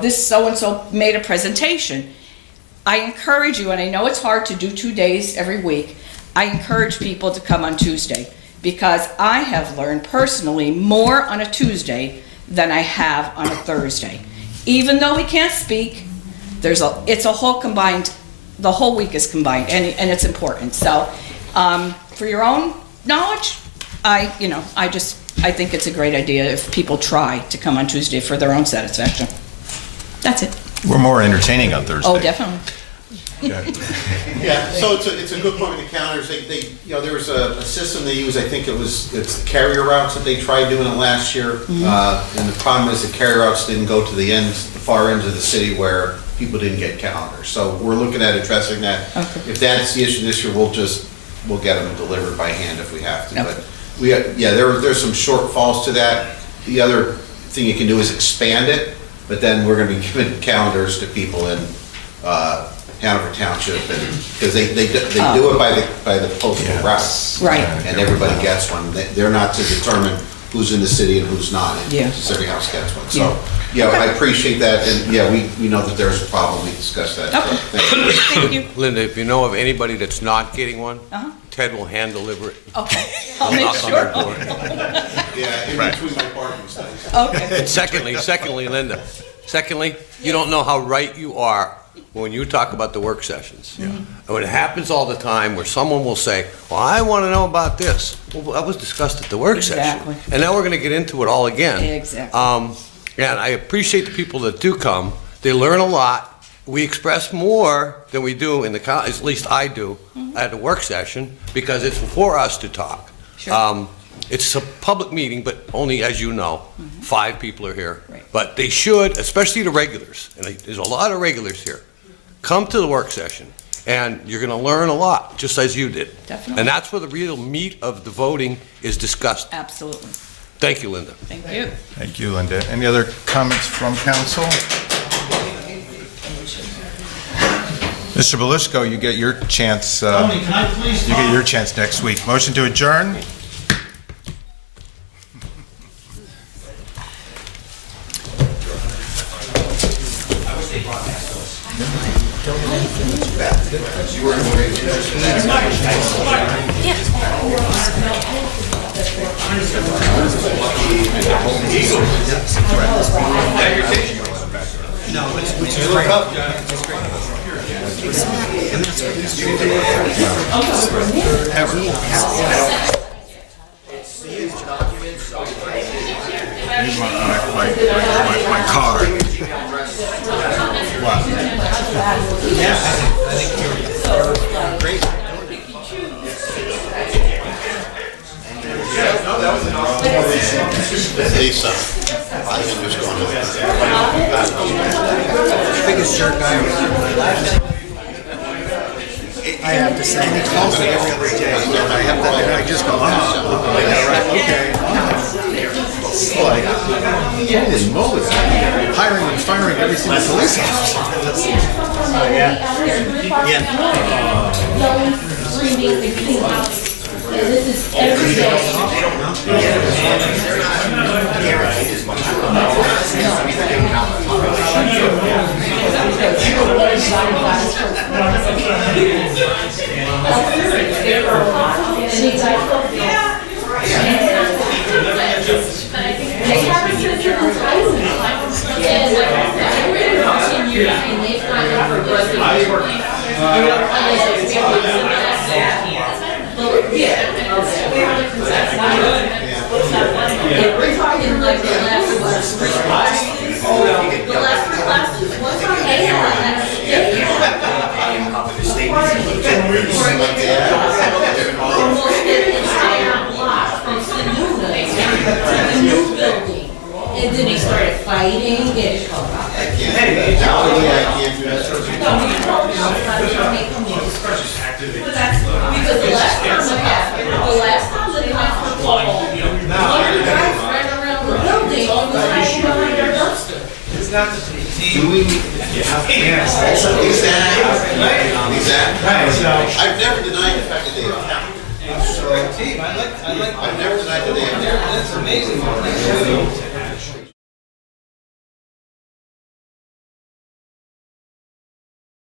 this so-and-so made a presentation. I encourage you, and I know it's hard to do 2 days every week, I encourage people to come on Tuesday, because I have learned personally more on a Tuesday than I have on a Thursday. Even though we can't speak, it's a whole combined, the whole week is combined, and it's important. So, for your own knowledge, I think it's a great idea if people try to come on Tuesday for their own satisfaction. That's it. We're more entertaining on Thursday. Oh, definitely. Yeah, so it's a good point with the counters. There was a system they use, I think it's carrier routes that they tried doing it last year. And the problem is the carrier routes didn't go to the far ends of the city where people didn't get calendars. So we're looking at addressing that. Okay. If that's the issue this year, we'll get them delivered by hand if we have to. Okay. But there's some shortfalls to that. The other thing you can do is expand it, but then we're gonna be giving calendars to people in Hanover Township, and because they do it by the postal route, Right. and everybody gets one. They're not to determine who's in the city and who's not. Yeah. Just every house gets one. So, I appreciate that, and we know that there's a problem. We discussed that. Okay. So, thank you. Thank you. Linda, if you know of anybody that's not getting one, Uh-huh. Ted will hand deliver it. Okay, I'll make Knock on sure. their door. Yeah, in between my parking studies. Okay. And secondly, Linda, you don't know how right you are when you talk about the work sessions. Mm-hmm. And when it happens all the time where someone will say, well, I want to know about this. Well, that was discussed at the work Exactly. session. And now we're going to get into it all again. Exactly. And I appreciate the people that do come. They learn a lot. We express more than we do in at least I do, at a work session, because it's for us to talk. Sure. It's a public meeting, but only, as you know, 5 people are here. Right. But they should, especially the regulars, and there's a lot of regulars here, come to the work session, and you're going to learn a lot, just as you did. Definitely. And that's where the real meat of the voting is discussed. Absolutely. Thank you, Linda. Thank you. Thank you, Linda. Any other comments from council? Mr. Belisco, you get your chance. Tony, can I please You get your chance next week. Motion to adjourn? Here's my card. Lisa, I think just going Biggest jerk I have to say, and he calls it every other day. I have to, and I just go, okay. It's like, holy moly, hiring and firing every single police officer. This is every day. We're talking like the last classes. What's on almost an entire block from the new building. And then they started fighting and because the last time that happened, one of the guys ran around the building and was hiding behind our dumpster. I've never denied the fact that they have talent. I've never denied that they have talent. That's amazing.